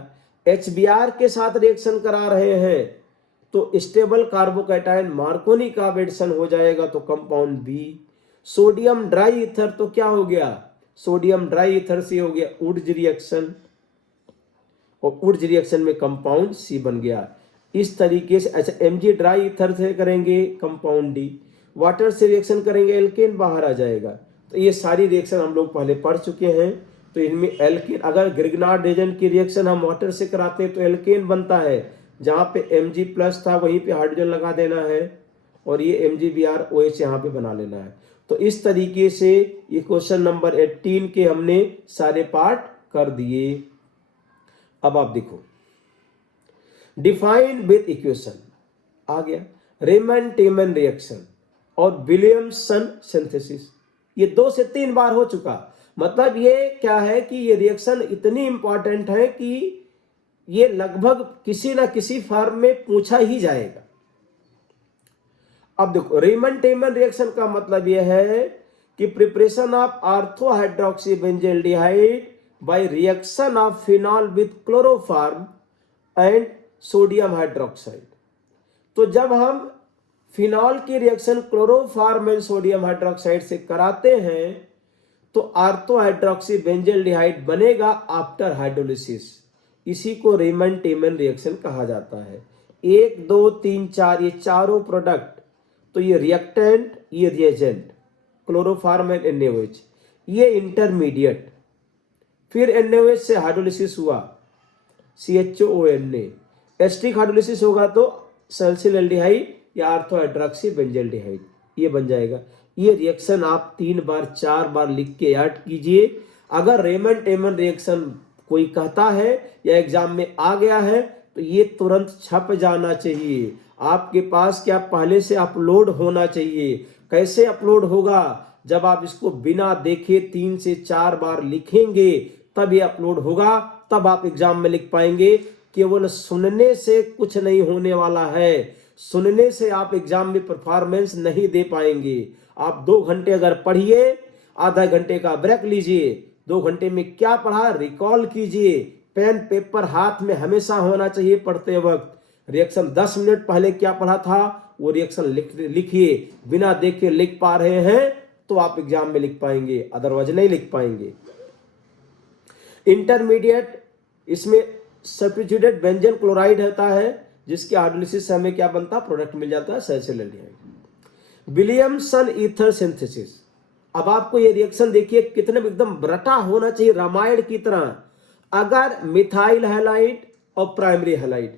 HBr के साथ रिएक्शन करा रहे हैं तो स्टेबल कार्बोकैटायन मार्कोनी का एडिशन हो जाएगा, तो compound B। Sodium dry ether तो क्या हो गया, सोडियम ड्राई ईथर से हो गया वुड्स रिएक्शन, और वुड्स रिएक्शन में कंपाउंड C बन गया। इस तरीके से। अच्छा, Mg ड्राई ईथर से करेंगे कंपाउंड D, वाटर से रिएक्शन करेंगे एल्केन बाहर आ जाएगा। तो ये सारी रिएक्शन हम लोग पहले पढ़ चुके हैं। तो इनमें एल्केन, अगर ग्रिग्नार्ड रिएजेंट की रिएक्शन हम वाटर से कराते हैं तो एल्केन बनता है। जहाँ पे Mg प्लस था वहीं पे हाइड्रोजन लगा देना है और ये MgBrOH यहाँ पे बना लेना है। तो इस तरीके से ये क्वेश्चन नंबर 18 के हमने सारे पार्ट कर दिए। अब आप देखो, डिफाइन विथ इक्वेशन आ गया, रेमन टेमन रिएक्शन और विलियमसन सिंथेसिस, ये 2 से 3 बार हो चुका। मतलब ये क्या है कि ये रिएक्शन इतनी इंपॉर्टेंट है कि ये लगभग किसी ना किसी फॉर्म में पूछा ही जाएगा। अब देखो, रेमन टेमन रिएक्शन का मतलब यह है कि preparation of ortho hydroxy benzaldehyde by reaction of phenol with chloroform and sodium hydroxide. तो जब हम फिनॉल की reaction chloroform and sodium hydroxide से कराते हैं तो ऑर्थो हाइड्रोक्सी बेंजल्डिहाइड बनेगा आफ्टर हाइड्रोलिसिस। इसी को रेमन टेमन रिएक्शन कहा जाता है। 1 2 3 4 ये चारों प्रोडक्ट, तो ये रिएक्टेंट, ये रिएजेंट, क्लोरोफॉर्म एंड NaOH, ये इंटरमीडिएट, फिर NaOH से हाइड्रोलिसिस हुआ CHONA, एस्टिक हाइड्रोलिसिस होगा तो सैलिसिल एल्डिहाइड या ऑर्थो हाइड्रोक्सी बेंजल्डिहाइड, ये बन जाएगा। ये रिएक्शन आप 3 बार 4 बार लिख के याद कीजिए। अगर रेमन टेमन रिएक्शन कोई कहता है या एग्जाम में आ गया है तो ये तुरंत छप जाना चाहिए आपके पास, क्या पहले से अपलोड होना चाहिए। कैसे अपलोड होगा, जब आप इसको बिना देखे 3 से 4 बार लिखेंगे तब ये अपलोड होगा, तब आप एग्जाम में लिख पाएंगे। केवल सुनने से कुछ नहीं होने वाला है, सुनने से आप एग्जाम में परफॉर्मेंस नहीं दे पाएंगे। आप 2 घंटे अगर पढ़िए, आधा घंटे का ब्रेक लीजिए, 2 घंटे में क्या पढ़ा रिकॉल कीजिए। पेन पेपर हाथ में हमेशा होना चाहिए पढ़ते वक्त। रिएक्शन 10 मिनट पहले क्या पढ़ा था वो रिएक्शन लिखिए। बिना देख के लिख पा रहे हैं तो आप एग्जाम में लिख पाएंगे, अदरवाइज नहीं लिख पाएंगे। इंटरमीडिएट, इसमें सब्स्टिट्यूटेड बेंजन क्लोराइड होता है जिसके हाइड्रोलिसिस से हमें क्या बनता है, प्रोडक्ट मिल जाता है salicyl aldehyde. Williamson ether synthesis, अब आपको ये रिएक्शन देखिए कितने एकदम रटा होना चाहिए रामायण की तरह। अगर मिथाइल हैलाइड और प्राइमरी हैलाइड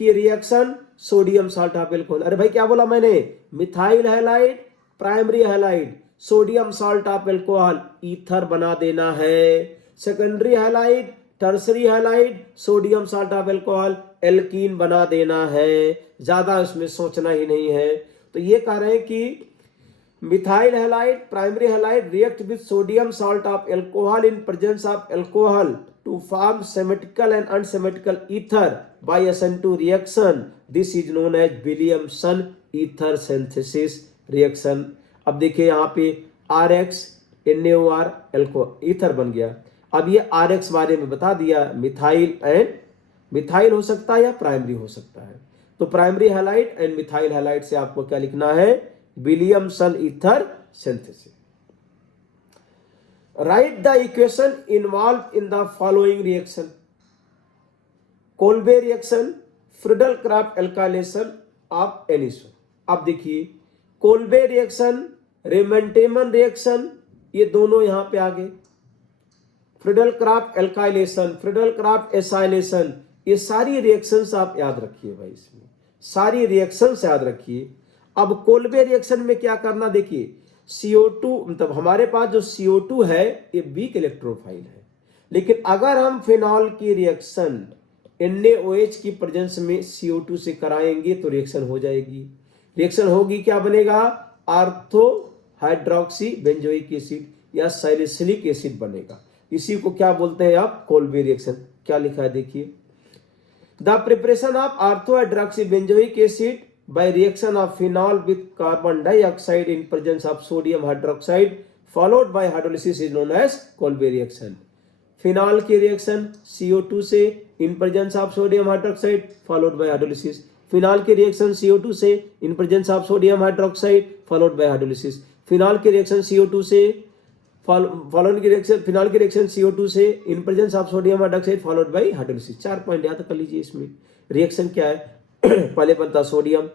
की reaction sodium salt of alcohol, अरे भाई क्या बोला मैंने, methyl halide primary halide sodium salt of alcohol ether बना देना है। Secondary halide tertiary halide sodium salt of alcohol alkene बना देना है। ज्यादा इसमें सोचना ही नहीं है। तो ये कह रहे हैं कि methyl halide primary halide react with sodium salt of alcohol in presence of alcohol to form symmetrical and unsymmetrical ether by SN2 reaction. This is known as Williamson ether synthesis reaction. अब देखिए यहाँ पे RX NaOR alcohol ether बन गया। अब ये RX बारे में बता दिया, मिथाइल एंड मिथाइल हो सकता है या प्राइमरी हो सकता है। तो primary halide and methyl halide से आपको क्या लिखना है, Williamson ether synthesis. Right the equation involve in the following reaction, Kolbe reaction, Friedel Craft alkylation of anisole. अब देखिए कोल्बे रिएक्शन, रेमंटेमन रिएक्शन, ये दोनों यहां पे आ गए। Friedel Craft alkylation, Friedel Crafts acylation, ये सारी रिएक्शंस आप याद रखिए भाई, इसमें सारी रिएक्शंस याद रखिए। अब कोल्बे रिएक्शन में क्या करना, देखिए CO2 मतलब हमारे पास जो CO2 है ये वीक इलेक्ट्रोफाइल है, लेकिन अगर हम फिनॉल की रिएक्शन NaOH की प्रेजेंस में CO2 से कराएंगे तो रिएक्शन हो जाएगी। रिएक्शन होगी, क्या बनेगा, आर्थो हाइड्रोक्सी बेंजोइक एसिड या सैलिसिलिक एसिड बनेगा। इसी को क्या बोलते हैं आप, कोल्बे रिएक्शन। क्या लिखा है देखिए, the preparation of ortho hydroxy benzoic acid by reaction of phenol with carbon dioxide in presence of sodium hydroxide followed by hydrolysis is known as Kolbe reaction। Phenol की रिएक्शन CO2 से in presence of sodium hydroxide followed by hydrolysis, phenol की reaction CO2 से in presence of sodium hydroxide followed by hydrolysis, phenol की reaction CO2 से phenol की reaction CO2 से in presence of sodium hydroxide followed by hydrolysis. 4 point याद कर लीजिए। इसमें रिएक्शन क्या है, पहले बनता सोडियम,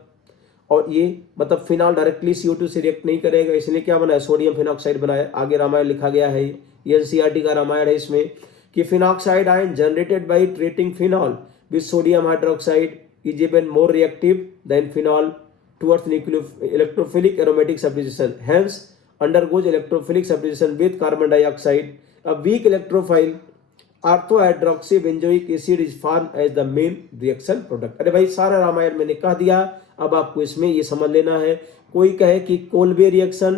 और ये मतलब फिनॉल डायरेक्टली CO2 से रिएक्ट नहीं करेगा, इसलिए क्या बनाया, सोडियम फिनॉक्साइड बनाया। आगे रामायण लिखा गया है, ये NCERT का रामायण है इसमें, कि phenoxide ion generated by treating phenol with sodium hydroxide is even more reactive than phenol towards electrophilic aromatic substitution, hence undergoes electrophilic substitution with carbon dioxide. A weak electrophile ortho hydroxy benzoic acid is form as the main reaction product. अरे भाई सारा रामायण मैंने कह दिया, अब आपको इसमें ये समझ लेना है। कोई कहे कि कोल्बे रिएक्शन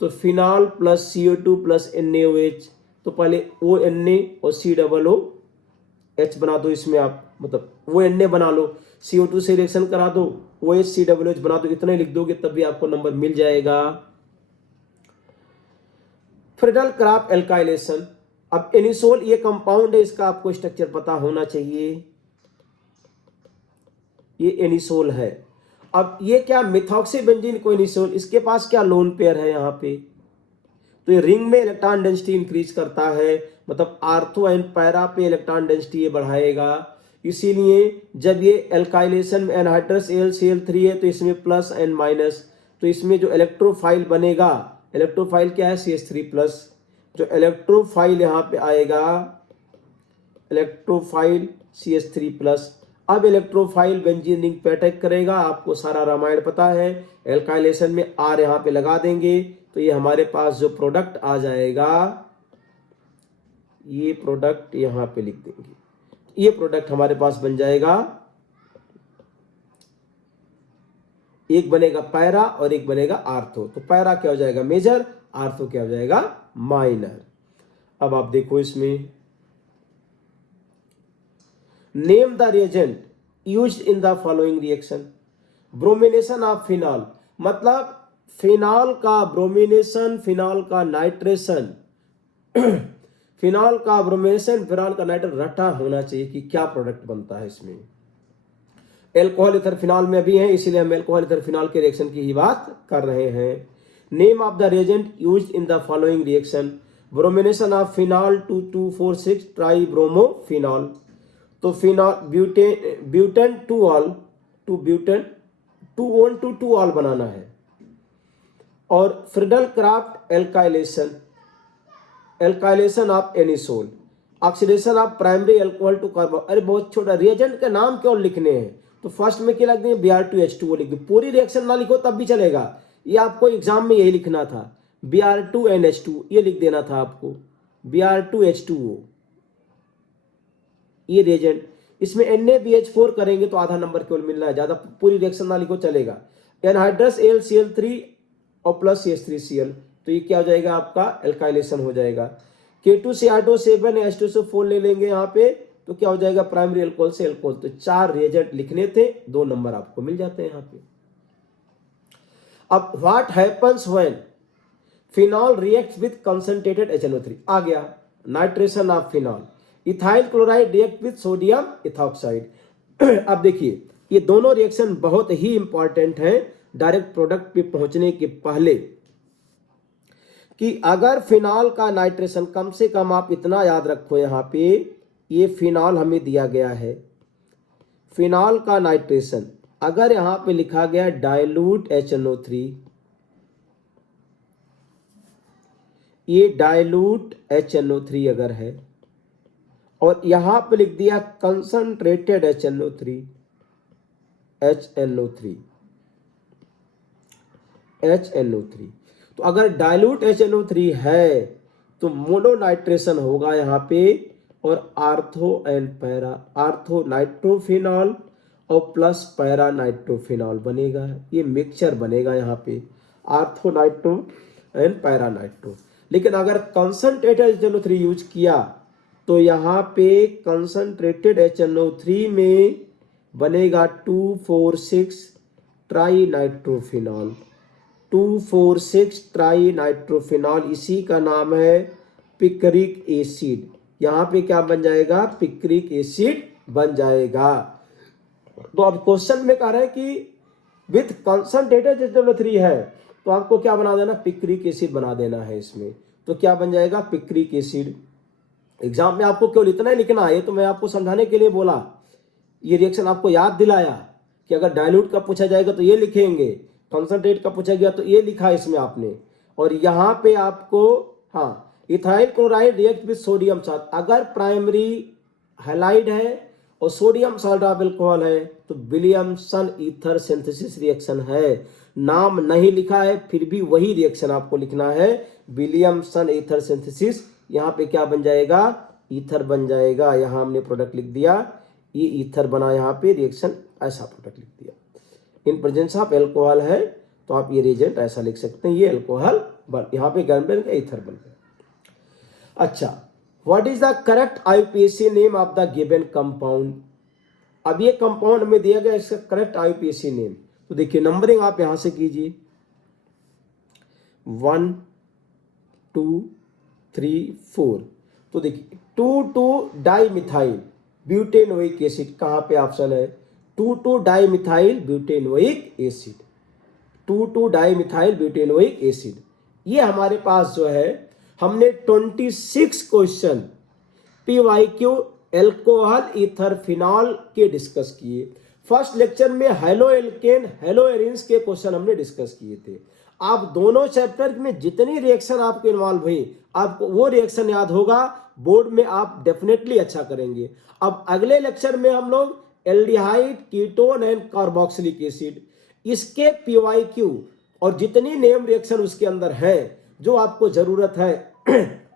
तो phenol plus CO2 plus NaOH, तो पहले ONa और COOH बना दो, इसमें आप मतलब ONa बना लो, CO2 से रिएक्शन करा दो, OH COOH बना दो, इतना लिख दोगे तब भी आपको नंबर मिल जाएगा। फ्रीडल क्राफ्ट एल्काइलेशन, अब एनिसोल ये कंपाउंड है, इसका आपको स्ट्रक्चर पता होना चाहिए। ये एनिसोल है। अब ये क्या, मिथॉक्सी बेंजीन को एनिसोल, इसके पास क्या लोन पेयर है यहाँ पे, तो ये रिंग में इलेक्ट्रॉन डेंसिटी इंक्रीज करता है, मतलब आर्थो एंड पैरा पे इलेक्ट्रॉन डेंसिटी ये बढ़ाएगा। इसीलिए जब ये एल्काइलेशन में एनहाइड्रस AlCl3 है तो इसमें प्लस एंड माइनस, तो इसमें जो इलेक्ट्रोफाइल बनेगा, इलेक्ट्रोफाइल क्या है, CH3+, जो इलेक्ट्रोफाइल यहाँ पे आएगा इलेक्ट्रोफाइल CH3+। अब इलेक्ट्रोफाइल बेंजीन रिंग पे अटैक करेगा, आपको सारा रामायण पता है। एल्काइलेशन में R यहाँ पे लगा देंगे तो ये हमारे पास जो प्रोडक्ट आ जाएगा, ये प्रोडक्ट यहाँ पे लिख देंगे, ये प्रोडक्ट हमारे पास बन जाएगा, एक बनेगा पैरा और एक बनेगा आर्थो। तो पैरा क्या हो जाएगा, मेजर, आर्थो क्या हो जाएगा, माइनर। अब आप देखो इसमें, name the reagent used in the following reaction. Bromination of phenol, मतलब फिनॉल का ब्रोमिनेशन, फिनॉल का नाइट्रेशन, फिनॉल का ब्रोमिनेशन, फिनॉल का नाइट्रेशन रटा होना चाहिए कि क्या प्रोडक्ट बनता है इसमें। एल्कोहल इथर फिनॉल में भी है, इसीलिए हम एल्कोहल इथर फिनॉल के रिएक्शन की ही बात कर रहे हैं। Name of the reagent used in the following reaction. Bromination of phenol 2246 tribromophenol, तो फिनॉल ब्यूटेन 2ऑल टू ब्यूटेन 2 बनाना है। और Friedel Craft alkylation, alkylation of anisole, oxidation of primary alcohol to carbon. अरे बहुत छोटा, रिएजेंट के नाम क्यों लिखने हैं, तो फर्स्ट में क्या लिख देंगे, Br2H2O लिख दो, पूरी रिएक्शन ना लिखो तब भी चलेगा, ये आपको एग्जाम में यही लिखना था, Br2NH2 ये लिख देना था आपको, Br2H2O ये रिएजेंट। इसमें NaBH4 करेंगे तो आधा नंबर केवल मिल रहा है, ज्यादा पूरी रिएक्शन ना लिखो चलेगा। एनहाइड्रस AlCl3 और प्लस CH3Cl, तो ये क्या हो जाएगा आपका, एल्काइलेशन हो जाएगा। K2Cr7 H2SO4 ले लेंगे यहाँ पे, तो क्या हो जाएगा, प्राइमरी अल्कोहल से अल्कोहल। तो 4 रिएजेंट लिखने थे, 2 नंबर आपको मिल जाते हैं यहाँ पे। अब what happens when phenol reacts with concentrated HNO3, आ गया nitration of phenol. Ethyl chloride react with sodium ethoxide. अब देखिए ये दोनों रिएक्शन बहुत ही इंपॉर्टेंट हैं डायरेक्ट प्रोडक्ट पे पहुंचने के पहले। कि अगर फिनॉल का नाइट्रेशन, कम से कम आप इतना याद रखो, यहाँ पे ये फिनॉल हमें दिया गया है, फिनॉल का नाइट्रेशन अगर यहाँ पे लिखा गया डाइल्यूट HNO3, ये डाइल्यूट HNO3 अगर है और यहाँ पे लिख दिया कंसंट्रेटेड HNO3, तो अगर डाइल्यूट HNO3 है तो मोनोनाइट्रेशन होगा यहाँ पे, और ortho and para, ortho nitrophenol और प्लस पैरा नाइट्रोफिनॉल बनेगा, ये मिक्सचर बनेगा यहाँ पे, ortho nitro and para nitro. लेकिन अगर कंसंट्रेटेड HNO3 यूज किया तो यहाँ पे कंसंट्रेटेड HNO3 में बनेगा 2,4,6 ट्राई नाइट्रोफिनॉल, 2,4,6 ट्राई नाइट्रोफिनॉल, इसी का नाम है पिक्रिक एसिड। यहाँ पे क्या बन जाएगा, पिक्रिक एसिड बन जाएगा। तो अब क्वेश्चन में कह रहे हैं कि विथ कंसंट्रेटेड HNO3 है तो आपको क्या बना देना, पिक्रिक एसिड बना देना है इसमें, तो क्या बन जाएगा, पिक्रिक एसिड। एग्जाम में आपको केवल इतना ही लिखना है, तो मैं आपको समझाने के लिए बोला, ये रिएक्शन आपको याद दिलाया कि अगर डाइल्यूट का पूछा जाएगा तो ये लिखेंगे, कंसंट्रेट का पूछा गया तो ये लिखा है इसमें आपने, और यहाँ पे आपको हाँ ethyl chloride react with sodium salt, अगर प्राइमरी हैलाइड है और सोडियम साल्ट ऑफ अल्कोहल है तो विलियमसन ईथर सिंथेसिस रिएक्शन है। नाम नहीं लिखा है फिर भी वही रिएक्शन आपको लिखना है, विलियमसन ईथर सिंथेसिस। यहाँ पे क्या बन जाएगा, ईथर बन जाएगा, यहाँ हमने प्रोडक्ट लिख दिया, ये ईथर बना, यहाँ पे रिएक्शन ऐसा प्रोडक्ट लिख दिया। इन प्रेजेंस ऑफ अल्कोहल है तो आप ये रिएजेंट ऐसा लिख सकते हैं, ये अल्कोहल बन, यहाँ पे गर्म बन गया, ईथर बन गया। अच्छा, what is the correct IUPAC name of the given compound. अब ये कंपाउंड में दिया गया, इसका करेक्ट IUPAC नेम, तो देखिए नंबरिंग आप यहां से कीजिए, 1 2 3 4, तो देखिए 2,2 डाइमिथाइल ब्यूटेनोइक एसिड, कहां पे ऑप्शन है, 2,2 dimethyl butanoic acid, 2,2 dimethyl butanoic acid. ये हमारे पास जो है हमने 26 question PYQ alcohol ether phenol के डिस्कस किए। फर्स्ट लेक्चर में हेलो एल्केन हेलो एरिन्स के क्वेश्चन हमने डिस्कस किए थे। आप दोनों चैप्टर में जितनी रिएक्शन आपको इन्वॉल्व हुई, आपको वो रिएक्शन याद होगा, बोर्ड में आप डेफिनेटली अच्छा करेंगे। अब अगले लेक्चर में हम लोग aldehyde, ketone and carboxylic acid, इसके PYQ और जितनी नेम रिएक्शन उसके अंदर है जो आपको जरूरत है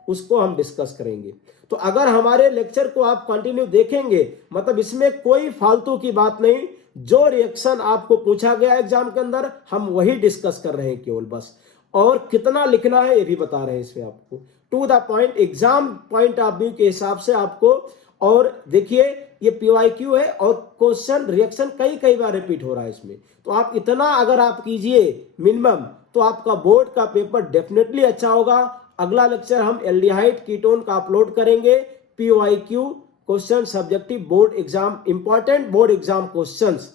उसको हम डिस्कस करेंगे। तो अगर हमारे लेक्चर को आप कंटिन्यू देखेंगे, मतलब इसमें कोई फालतू की बात नहीं, जो रिएक्शन आपको पूछा गया एग्जाम के अंदर हम वही डिस्कस कर रहे हैं केवल बस, और कितना लिखना है ये भी बता रहे हैं इसमें आपको, to the point, exam point of view के हिसाब से आपको। और देखिए ये PYQ है और क्वेश्चन रिएक्शन कई बार रिपीट हो रहा है इसमें, तो आप इतना अगर आप कीजिए मिनिमम तो आपका बोर्ड का पेपर डेफिनेटली अच्छा होगा। अगला लेक्चर हम एल्डिहाइड कीटोन का अपलोड करेंगे, PYQ question, subjective board exam, important board exam questions.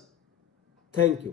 Thank you.